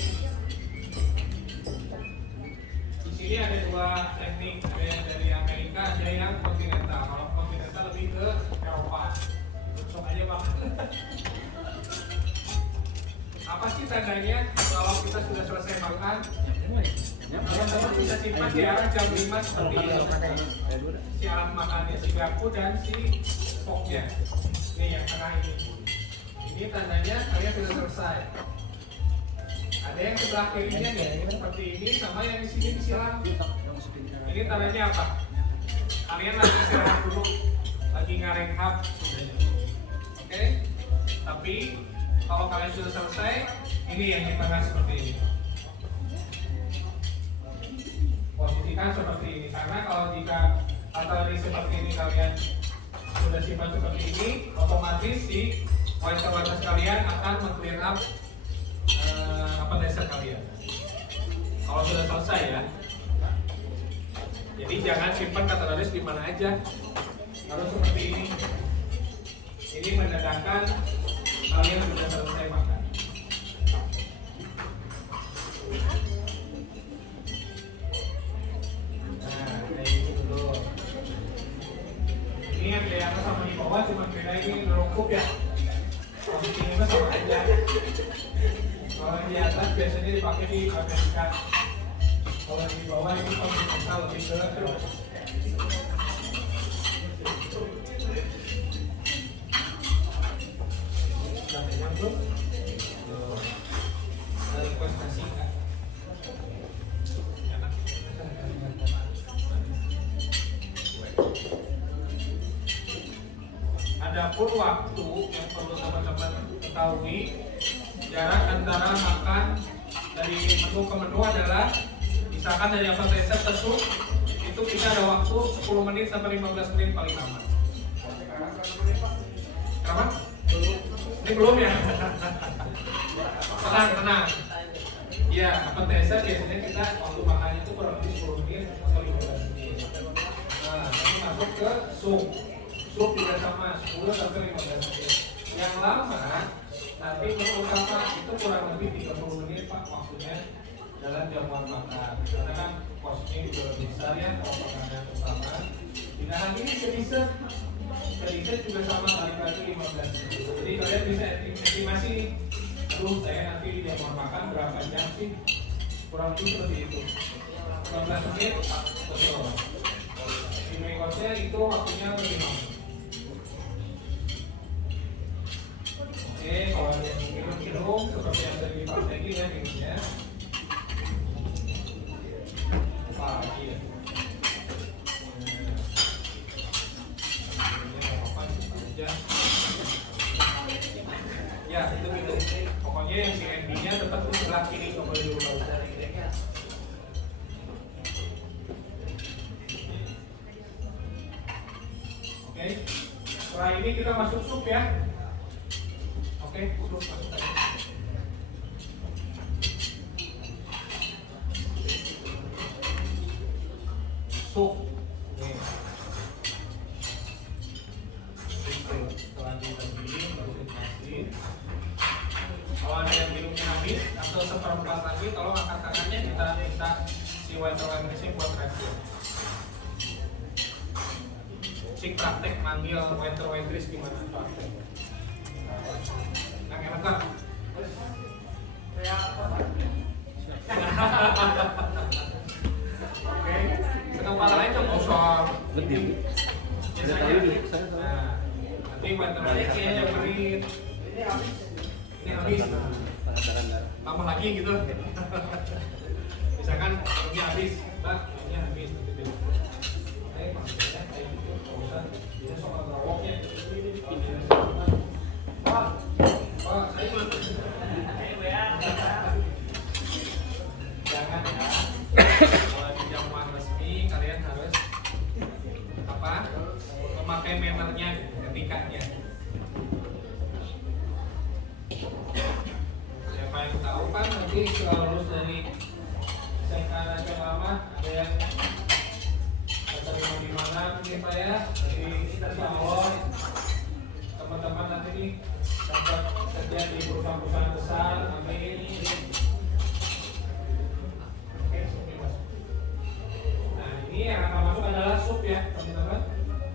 Di sini ada dua teknik, ada yang dari Amerika, ada yang kontinental. Kalau kontinental lebih ke Eropa. Langsung aja makan. Apa sih tandanya kalau kita sudah selesai makan? Teman-teman bisa simpan di arah jam 5 seperti ini. Si alat makannya, si garpu dan si forknya. Ini yang tengah ini. Ini tandanya kalian sudah selesai. Ada yang sebelah kirinya nih, seperti ini, sama yang di sini disiram. Ini tandanya apa? Kalian lagi istirahat dulu, lagi ngarehab. Oke? Tapi kalau kalian sudah selesai, ini yang di tengah seperti ini. Posisikan seperti ini, karena kalau jika arteri seperti ini kalian sudah simpan seperti ini, otomatis si waiter kalian akan men-clear up appetizer kalian. Kalau sudah selesai ya. Jadi jangan simpan katalogus di mana aja. Harus seperti ini. Ini menandakan kalian sudah selesai makan. Nah, kayak gitu dulu. Ini yang di atas sama di bawah cuma beda ini ngerungkup ya. Posisinya sama aja. Kalau yang di atas biasanya dipakai di Amerika. Kalau yang di bawah ini kontinental lebih ke yang belum dari prestasi kan. Adapun waktu yang perlu teman-teman ketahui, jarak antara makan dari menu ke menu adalah misalkan dari appetizer ke sup itu kita ada waktu 10 menit sampai 15 menit paling lama. Kenapa? Ini belum ya? Tenang. Ya, appetizer biasanya kita waktu makan itu kurang lebih 10 menit atau 15 menit. Nah, ini masuk ke sup. Sup juga sama 10 sampai 15 menit. Yang lama nanti menu utama itu kurang lebih 30 menit Pak waktunya dalam jamuan makan. Karena kan porsinya juga lebih besar ya kalau makanan utama. Nah ini sedisep juga sama balik lagi 15 menit. Jadi kalian bisa estimasi nih. Aduh saya nanti di jamuan makan berapa jam sih? Kurang lebih seperti itu. 15 menit betul. Di mengikutnya itu waktunya lebih lama. Oke, kalau ada yang minum seperti yang tadi dipraktekin ya minumnya. Apa lagi ya? Ya itu gitu. Pokoknya yang si endingnya tetap di sebelah kiri kalau boleh diubah. Oke. Setelah ini kita masuk sup ya. Oke, sup masuk aja. Sup. Setelah dibagi baru dikasih. Kalau ada yang minumnya habis atau seperempat lagi, tolong angkat tangannya, kita minta si waiter-waitressnya buat review. Cik praktek manggil waiter-waitress gimana praktek? Yang enak kan? Oke, sekarang lain dong, nggak usah Lebih. Saya tahu nih, saya tahu. Nah, nanti waiter-waitressnya yang beri. Ini habis. Tambah lagi gitu. Misalkan ini habis, Pak, ini habis nanti dia. Maksudnya kayak gitu, nggak usah. Ini soal rawoknya. Pak, saya belum. Jangan ya. Kalau di jamuan resmi kalian harus apa? Memakai mannernya, etikanya. Siapa yang tahu kan nanti setelah lulus dari SMK Raja Lama ada yang terima di mana mungkin Pak ya, dari Allah teman-teman nanti nih dapat kerja di perusahaan-perusahaan besar, amin. Oke, sup masuk. Nah ini yang akan masuk adalah sup ya teman-teman.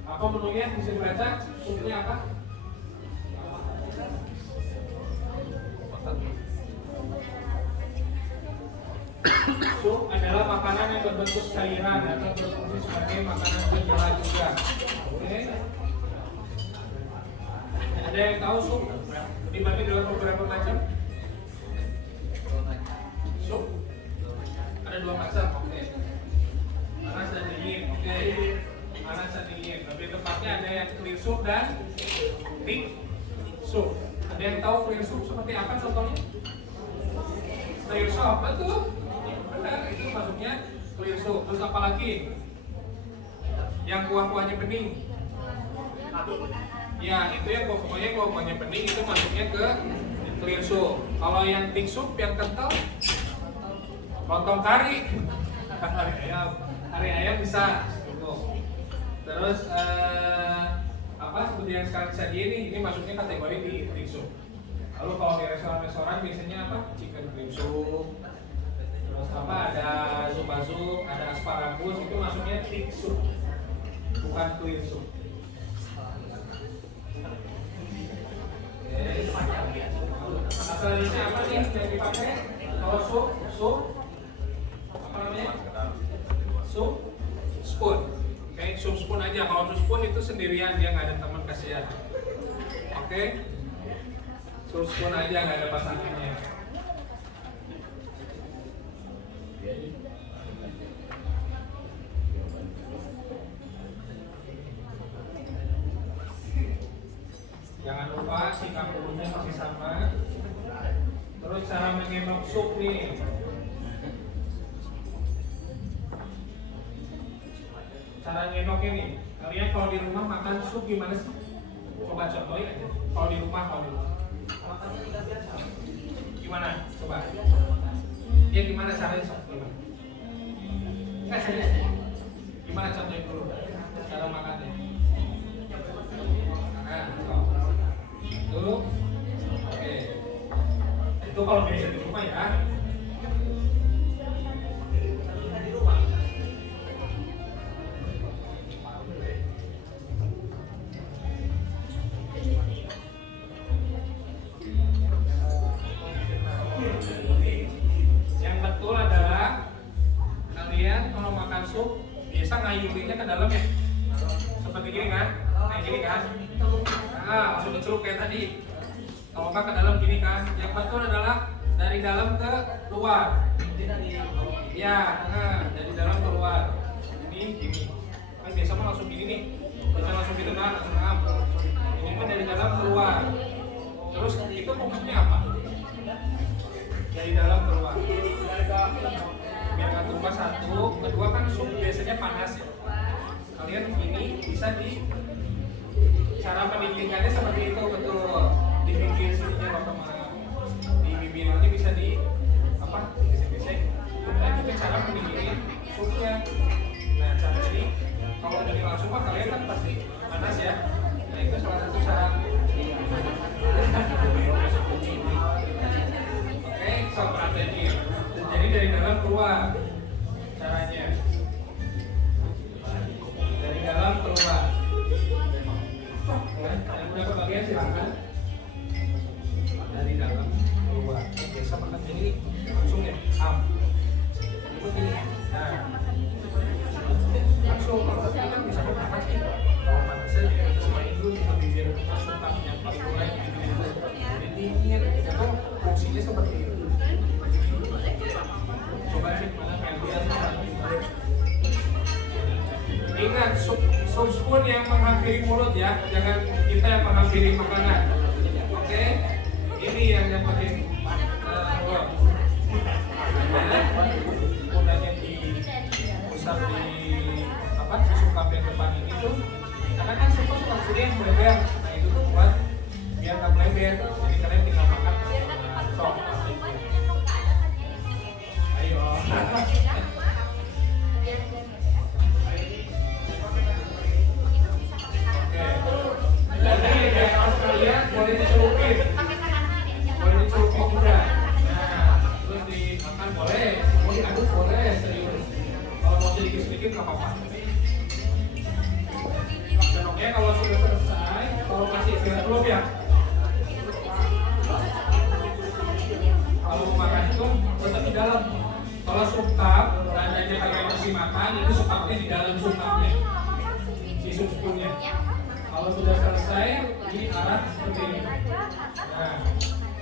Apa menunya bisa dibaca? Supnya apa? Sup adalah makanan yang berbentuk cairan atau berfungsi sebagai makanan penjela juga. Oke. Ada yang tahu sup dibagi dalam beberapa macam? Sup ada 2 macam. Oke. Panas dan dingin. Oke. Panas dan dingin. Lebih tepatnya ada yang clear soup dan thick soup. Ada yang tahu clear soup seperti apa contohnya? Clear soup apa tuh? Benar, itu masuknya clear soup. Terus apa lagi? Yang kuah-kuahnya bening. Ya, itu yang pokoknya kuah-kuahnya bening itu masuknya ke clear soup. Kalau yang thick soup yang kental, lontong kari, kari ayam bisa. Terus apa seperti yang sekarang disajiin ini masuknya kategori di thick soup. Lalu kalau di restoran-restoran biasanya apa? Chicken cream soup. Terus apa ada zup-zup, ada asparagus, itu masuknya thick soup, bukan clear soup. Asalnya apa nih yang dipakai? Kalau sup, apa namanya? Sup spoon. Oke, sup spoon aja. Kalau sup spoon itu sendirian, dia nggak ada teman kasihan. Oke, sup spoon aja, nggak ada pasangannya. Jangan lupa sikap tubuhnya masih sama. Terus cara mengendong sup nih. Cara ngendongnya nih. Kalian kalau di rumah makan sup gimana sih? Coba contohin aja. Kalau di rumah. Gimana? Coba. Ya gimana caranya sob? Gimana? Serius. Gimana contohin dulu? Cara makannya. Nah, dulu. Oke. Itu kalau biasa di rumah ya. gini kan, kayak gini kan. Nah, langsung dicelup kayak tadi. Kalau nggak ke dalam gini kan. Yang betul adalah dari dalam ke luar. Ya, nah, dari dalam ke luar. Ini gini. Kan biasa mah langsung gini nih. Bisa langsung gitu kan, langsung am. Ini kan dari dalam keluar. Terus itu fungsinya apa? Dari dalam keluar. Biar nggak tumpah satu, kedua kan sup biasanya panas ya. Kalian ini bisa di cara mendinginkannya seperti itu betul. Dibikin sininya teman-teman. Di bibir ini bisa di apa? Gesek-gesek. Nah itu cara mendinginin supnya. Nah cara ini kalau dari langsung mah kalian kan pasti panas ya. Nah itu salah satu cara. Oke, strategi. Jadi dari dalam keluar caranya. Dari dalam keluar. Yang udah kebagian silakan. Dari dalam keluar. Biasa makan ini langsung ya. Begini. Nah. Langsung kalau tadi kan bisa panas nih. Kalau panasnya sama itu kita bibir langsung yang pas mulai jadi dingin. Itu fungsinya seperti itu. Coba cek mana kalian. Ingat sup spoon yang menghampiri mulut ya, jangan kita yang menghampiri makanan. Oke, ini yang penting. Udahnya di pusat di apa si sukap yang depan ini tuh, karena kan sup suka yang melebar. Nah itu tuh buat biar nggak melebar. Jadi kalian tinggal makan sok. Ayo. Jadi kayak kalian boleh dicelupin, juga. Nah, terus dimakan boleh, mau diaduk boleh, serius. Kalau mau sedikit-sedikit nggak apa-apa. Dan oke, kalau sudah selesai, kalau masih belum ya. Kalau mau makan itu tetap di dalam. Kalau sukap, tandanya kalian masih makan, itu sukapnya di dalam sukapnya, si sup-supnya. Kalau sudah selesai, ini arah seperti ini. Nah,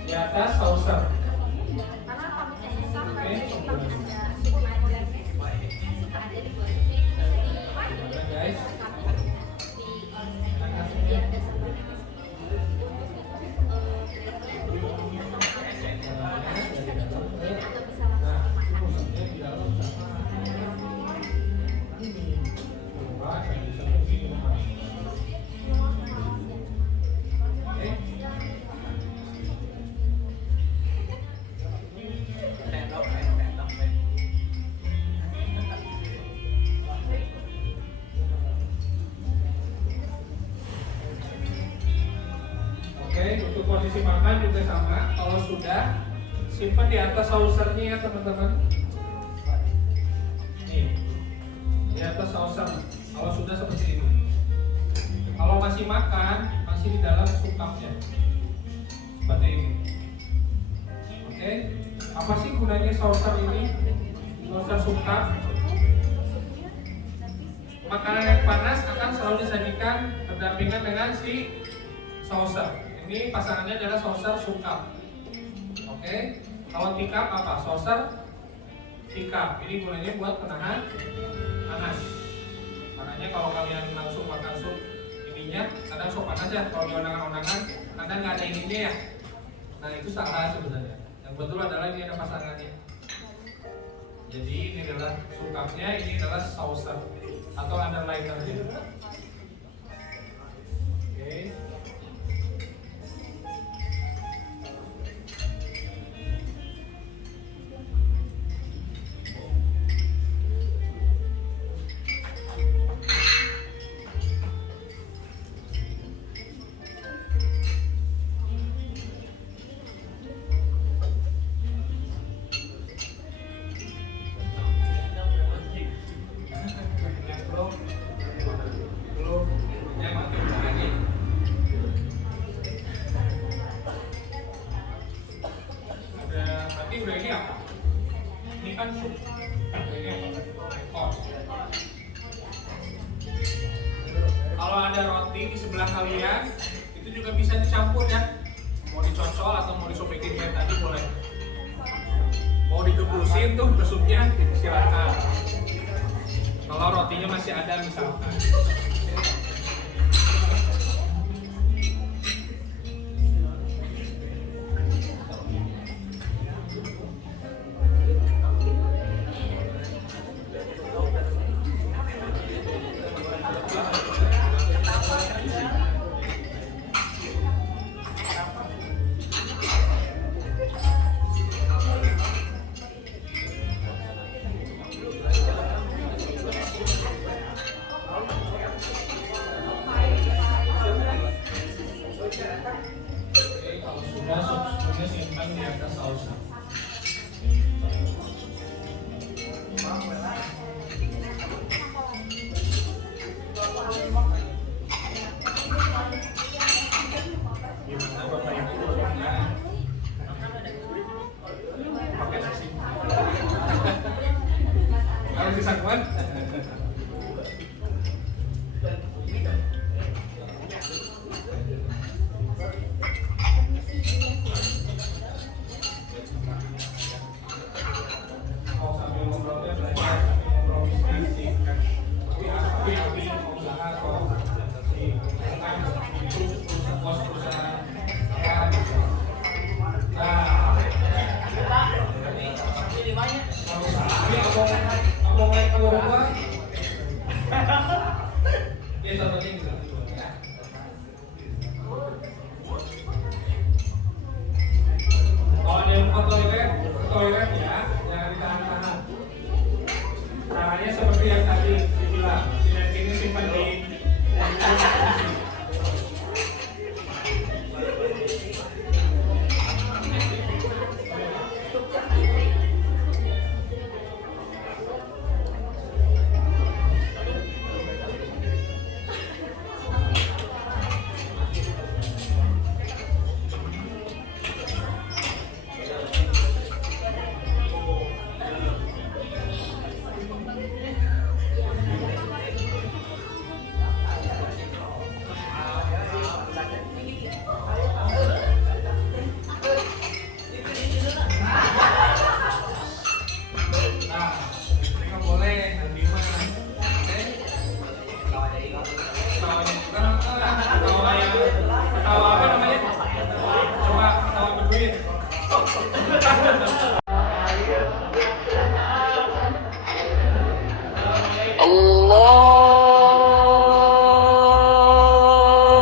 di atas saucer. Oke. Gimana guys? Untuk posisi makan juga sama. Kalau sudah, simpan di atas saucernya ya teman-teman. Nih, di atas saucer. Kalau sudah seperti ini. Kalau masih makan, masih di dalam sukapnya. Seperti ini. Oke, apa sih gunanya saucer ini? Saucer sukap. Makanan yang panas akan selalu disajikan berdampingan dengan si saucer. Ini pasangannya adalah saucer sukap. Oke, kalau tikap apa? Saucer tikap. Ini gunanya buat penahan panas. Makanya kalau kalian langsung makan sup ininya, kadang sup panas ya. Kalau di ondangan-ondangan, kadang nggak ada ininya ya. Nah itu salah sebenarnya. Yang betul adalah ini ada pasangannya. Jadi ini adalah sukapnya, ini adalah saucer atau underlinernya. Oke. Kalau ada roti di sebelah kalian, itu juga bisa dicampur ya. Mau dicocol atau mau disobekin kayak tadi boleh. Mau dikebusin tuh ke supnya, silakan. Kalau rotinya masih ada misalkan. Kalau sudah sup-supnya simpan di atas sausnya. Gimana Bapak Ibu supnya? Pakai nasi. Kalau di sangkuan? Mau sambil ngobrolnya belajar, sambil ngobrol bisnis, kan? Tapi mau usaha atau perusahaan apa gitu. Nah, kalau usaha ini ngomong naik keluar rumah, ya seperti itu. Kalau ada yang ke toilet ya, jangan ditahan-tahan. Caranya seperti yang tadi dibilang, sinet ini simpan di Nah, ini nggak boleh, nanti mah. Oke? Ketawa apa namanya? Coba ketawa berduit.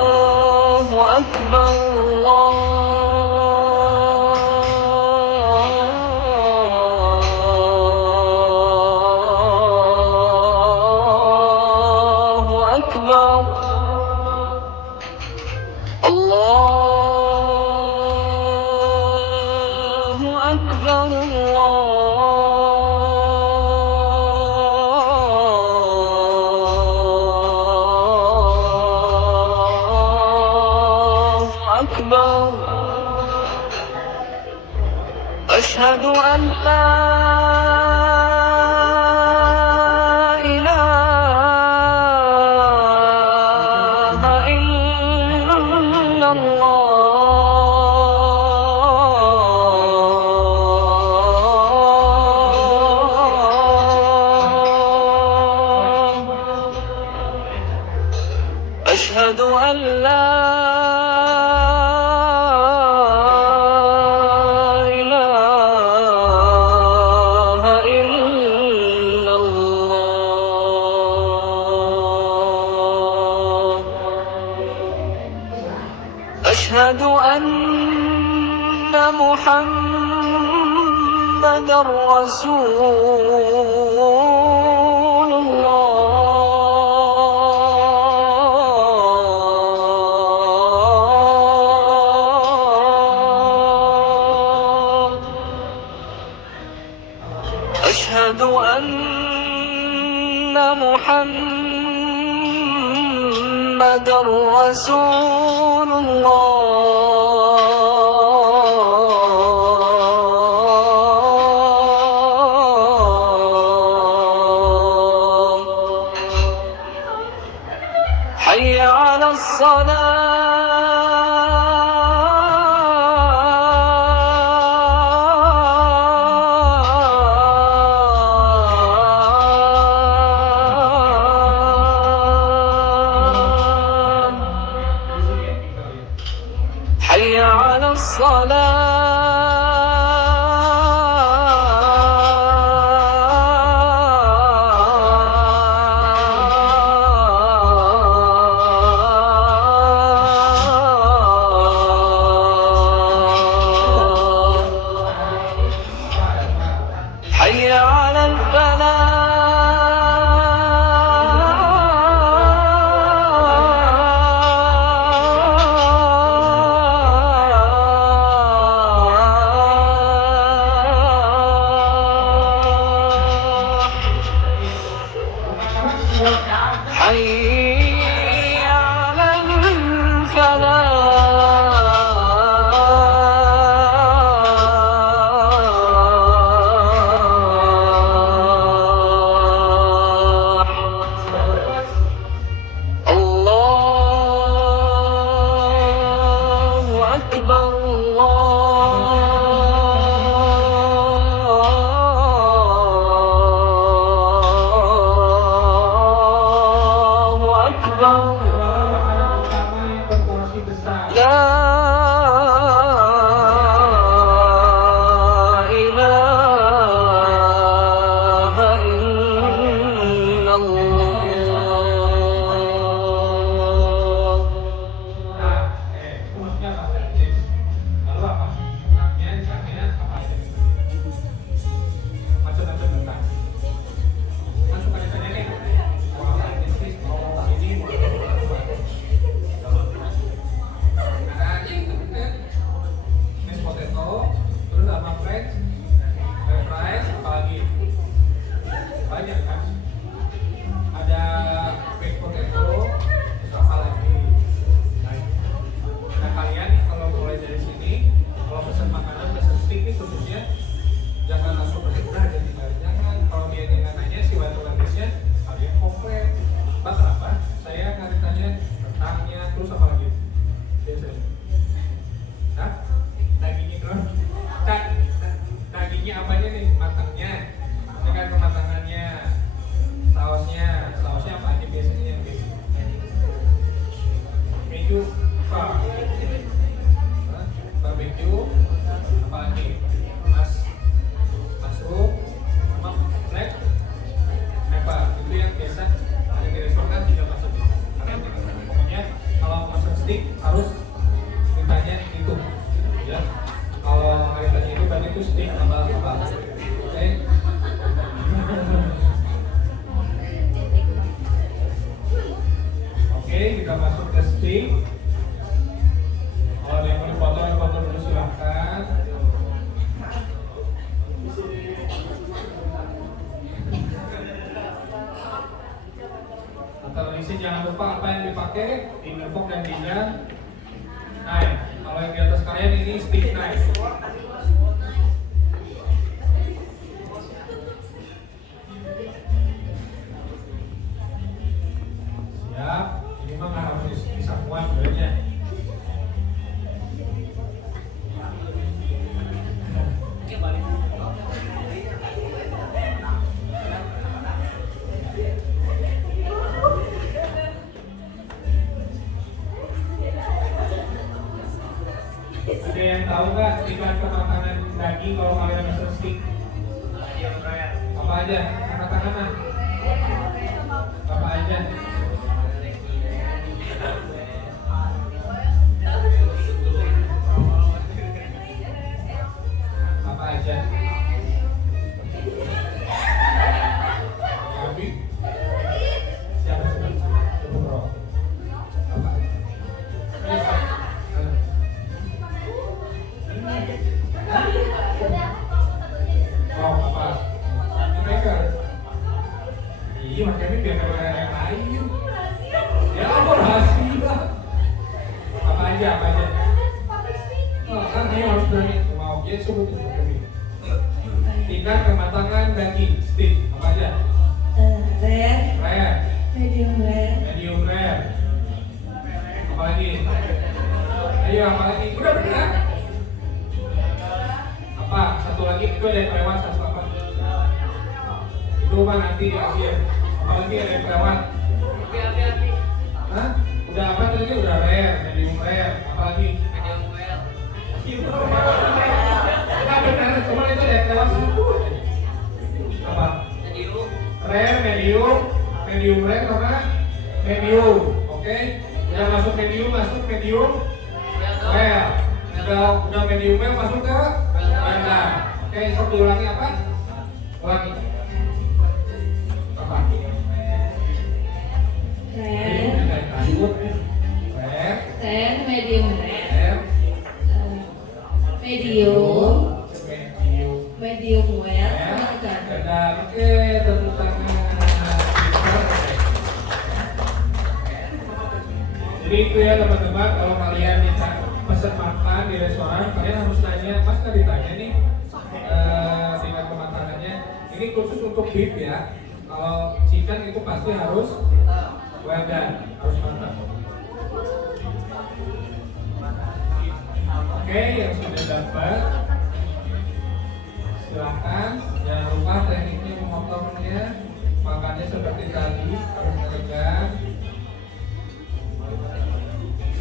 Allahu Akbar. Allahu Akbar. Allahu Akbar. Allahu Akbar. أشهد أن لا إله إلا الله أشهد أن لا إله إلا الله أشهد أن محمدا رسول الله أشهد أن محمدا رسول الله حي على الصلاة حي على الصلاة حي على الفلاح حي على الفلاح الله أكبر الله أكبر Makanan utama yang berporsi besar. لا إله إلا الله Nah, itu maksudnya apa? Lalu apa? Tentangnya, disangkanya apa aja? Macam-macam tentang. Kan suka ditanya nih, mau apa ini, mau ini, mau itu, mau itu. Nah, itu bener. Mashed potato, terus sama french fries, apa lagi? Banyak kan? Ada baked potato, terus apa lagi? Nah kalian kalau mulai dari sini, kalau pesan makanan, pesan steak ini khususnya jangan langsung pesan aja tinggal. Jangan, kalau dia dengan nanya si waiter-waitressnya kalian komplit. Pak kenapa? Saya ngasih tanya tentangnya, terus apa lagi? Biasanya. Hah? Dagingnya dong? Dagingnya apanya nih? Matangnya? Dengan kematangannya, sausnya apa aja biasanya yang basic? Keju, barbecue, apa lagi? Mushroom, sama black pepper. Itu yang biasa ada di restoran tidak masuk. Pokoknya kalau masak steak harus ditanya itu, ya. Kalau nggak ditanya itu berarti itu steak tambah apa? Oke? Oke, kita masuk ke steak. Kalau ada yang mau dipotong dulu silahkan. Atau di sini jangan lupa apa yang dipakai, infok dan knife. Kalau yang di atas kalian ini stick knife. Siap, ini mah nggak harus bisa kuat sebenarnya. Ada yang tahu nggak tingkat kematangan daging kalau kalian masak steak? Apa aja? Angkat tangan. Apa aja? Apa aja? Abi? Siapa sih? Coba bro. Apa? Oh, apa? Ini mereka. Iya, makanya biar ada yang lain. Ayo apa lagi? Udah benar. Apa? Satu lagi itu ada yang kelewat satu apa? Itu mah nanti di akhir. Apalagi ada yang kelewat. Hah? Udah apa tadi? Udah rare, medium rare. Apalagi? Nah, benar, cuma itu ada yang kelewat satu. Apa? Rare, medium rare sama medium. Oke? Udah masuk medium rare. Udah medium rare masuk ke rare. Oke, sok diulangi apa? Ulangi. Apa? Rare, medium rare, Rare, medium well, benar. Oke, tepuk tangan. Jadi itu ya teman-teman, kalau kalian minta pesan makan di restoran, kalian harus nanya, Mas kan ditanya nih tingkat kematangannya. Ini khusus untuk beef ya. Kalau chicken itu pasti harus well done, harus matang. Oke, yang sudah dapat silahkan. Jangan lupa tekniknya memotongnya, makannya seperti tadi, harus tegak,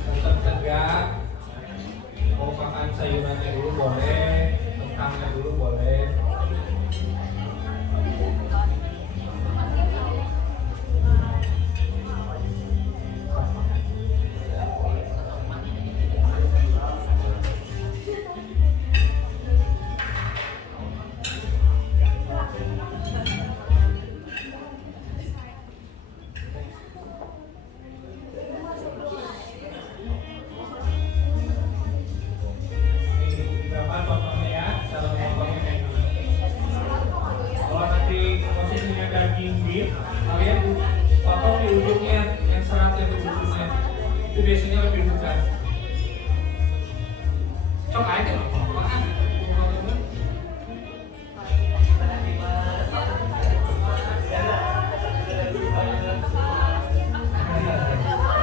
tetap tegak. Mau makan sayurannya dulu boleh, kentangnya dulu boleh. Kalian potong di ujungnya, yang seratnya di ujungnya, itu biasanya lebih mudah. Cok aja nggak apa-apa.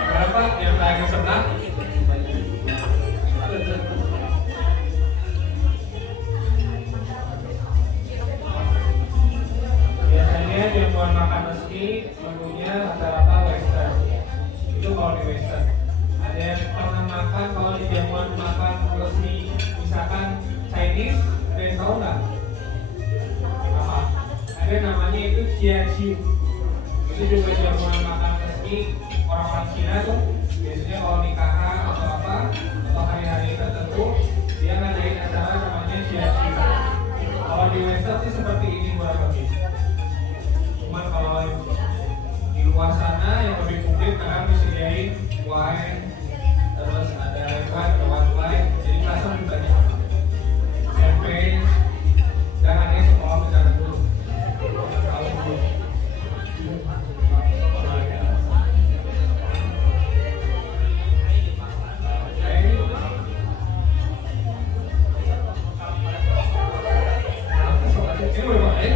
Berapa yang tayang sebelah? Biasanya jamuan makan meski menunya rata-rata western. Itu kalau di western. Ada yang pernah makan kalau di jamuan makan meski misalkan Chinese, ada yang tahu nggak? Apa? Ada namanya itu jiajiu. Itu juga jamuan makan meski orang-orang Cina tuh. Biasanya kalau nikahan atau apa atau hari-hari tertentu dia ngadain acara namanya jiajiu. Kalau di western sih seperti ini kurang lebih. Cuman kalau di luar sana yang lebih mungkin karena disediain wine, terus ada red wine, ada white wine, jadi rasa lebih banyak. Champagne, dan ada yang sekolah bicara dulu. Kalau dulu. Ini boleh pakai?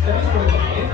Serius boleh pakai?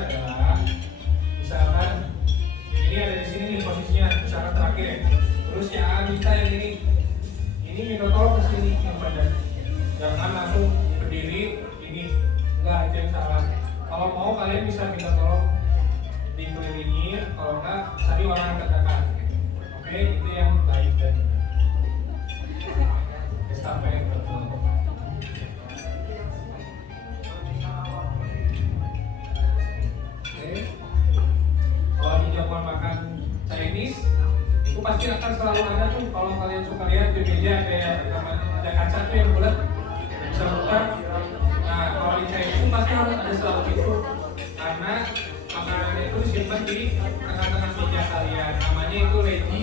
adalah misalkan ini ada di sini nih posisinya, misalkan terakhir. Terus yang A minta yang ini minta tolong ke sini yang badan. Jangan langsung berdiri ini, enggak aja yang salah. Kalau mau kalian bisa minta tolong dikelilingi, kalau enggak cari orang terdekat. Oke, itu yang baik dan sampai betul. Oke, kalau di Jepang makan Chinese itu pasti akan selalu ada tuh. Kalau kalian suka lihat di meja ada kaca tuh yang bulat bisa buka. Nah, kalau di Chinese itu pasti harus ada selalu itu, karena makanan itu disimpan di tengah-tengah meja kalian. Namanya itu Reji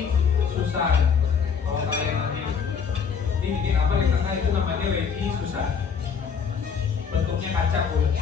Susan. Kalau kalian nanti ini apa di tengah itu namanya Reji Susan. Bentuknya kaca bulat.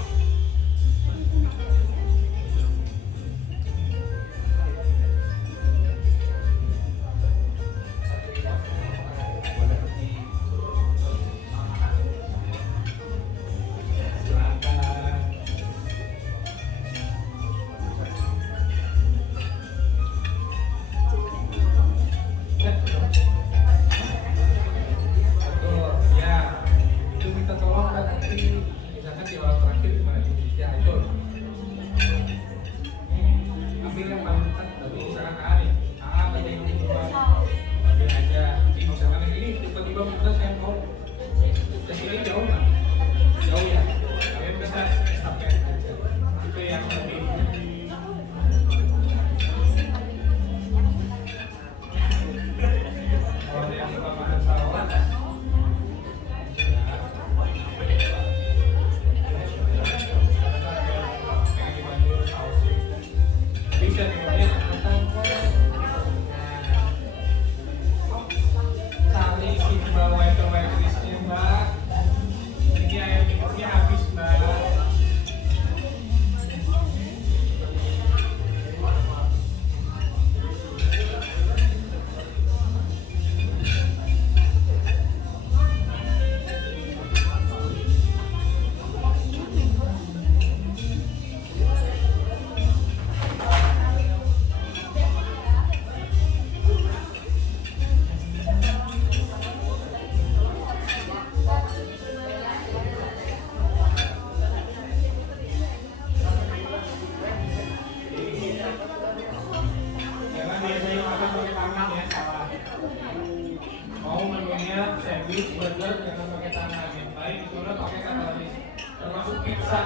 sandwich, burger jangan pakai tangan. Yang baik itu udah pakai katalis. Termasuk pizza.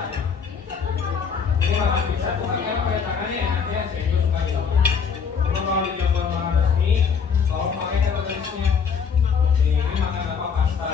Ini makan pizza tuh pakai tangannya enaknya saya juga suka gitu. Cuma kalau di Jawa makan resmi, kalau pakai katalisnya. Ini makan apa pasta?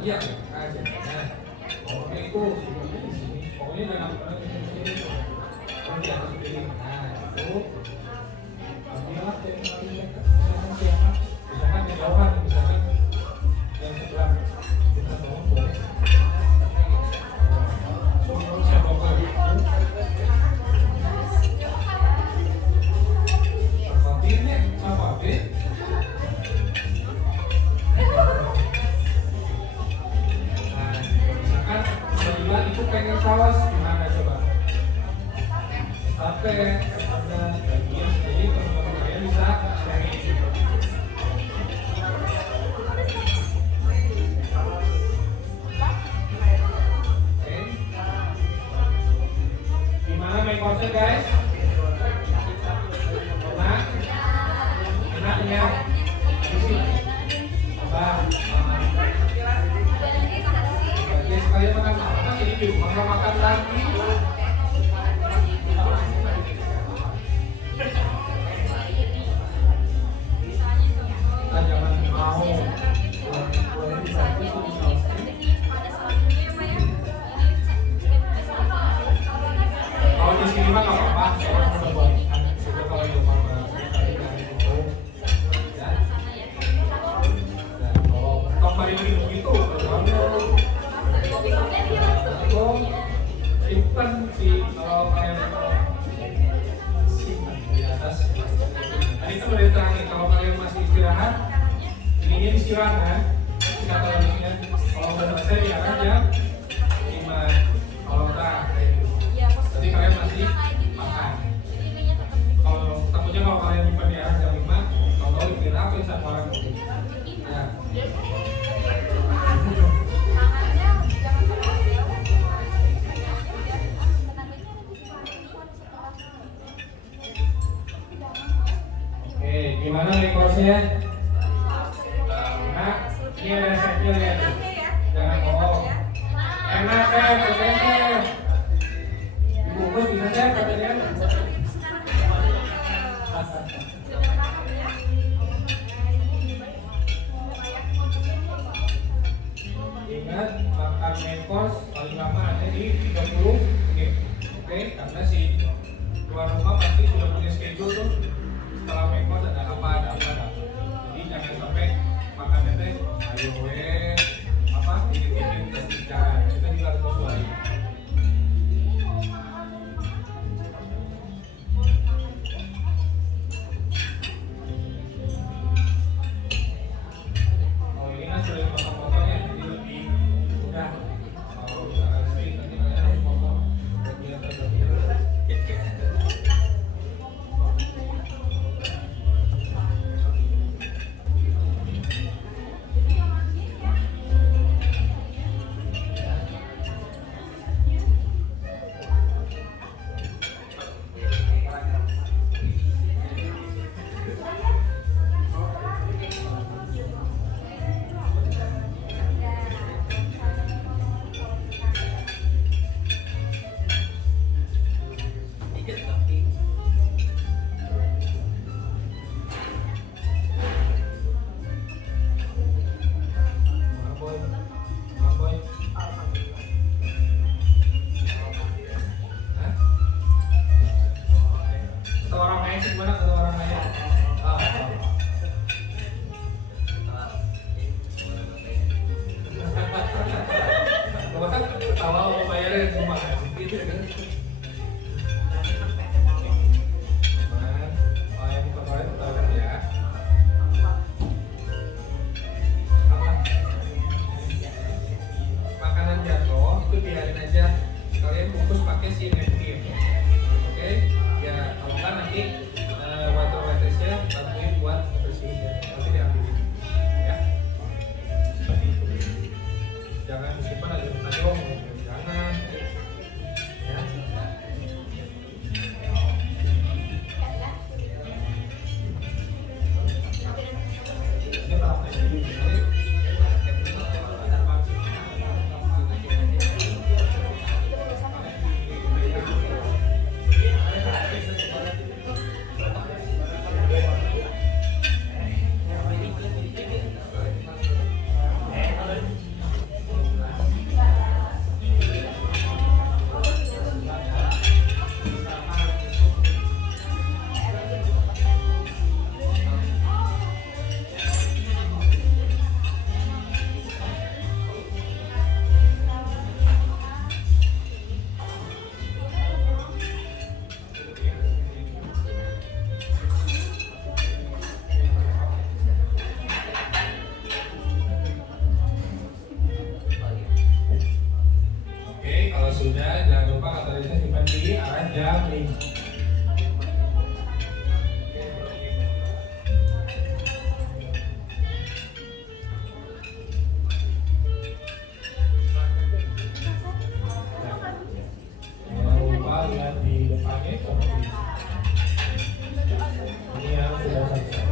Iya, aja. Nah, pokoknya itu di sini. Pokoknya dalam di sini. Kalau di atas piring. Nah, itu ambillah yang paling dekat. Misalkan siapa? Misalkan kejauhan, misalkan yang sebelah. Kita bawa boleh. Suruh siapa boleh? Papirnya, sama papir. Itu pengen saus gimana coba? Sate, ada bagian jadi teman-teman kalian bisa sharing. Oke. Gimana main konsep guys? Enak? Enak ya? Tambah. Mau makan lagi? Ah, jangan mau. Boleh dibantu tuh di saus. Kalau di sini mah nggak apa-apa. Orang udah buat itu kalau di rumah mah tadi dari itu. Ya. Dan kalau hari ini begitu, kalau simpan sih kalau kalian simpan di atas. Nah itu udah ditanya kalau kalian masih istirahat, ininya istirahat kan? Kata larinya kalau udah selesai diangkat jam 5. Kalau tak, jadi kalian masih makan. Kalau takutnya kalau kalian nyimpan di atas jam 5, kalau tahu dikira apa yang satu orang mungkin. Ya. Oke, gimana rekorsnya? Nah, ini ada resepnya ya. Jangan bohong. Enak kan, katanya. Dibungkus bisa saya katanya. Ingat, makan main course paling lama ada di 30 menit. Oke, karena si tuan rumah pasti sudah punya schedule tuh. Setelah main course ada apa. Jadi jangan sampai makannya teh ayo apa dikit-dikit dan bicara. Kita juga harus sesuai. Oh ini kan sudah dipotong-potongnya, jadi lebih mudah. Kalau misalkan sih nanti kalian harus potong bagian tertentu. sudah, jangan lupa katalisnya simpan di arah jam 5. Jangan lupa lihat di depannya kopi. Ini yang sudah selesai.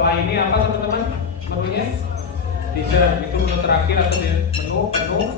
Setelah ini apa teman-teman? Menunya dessert, itu menu terakhir atau menu penuh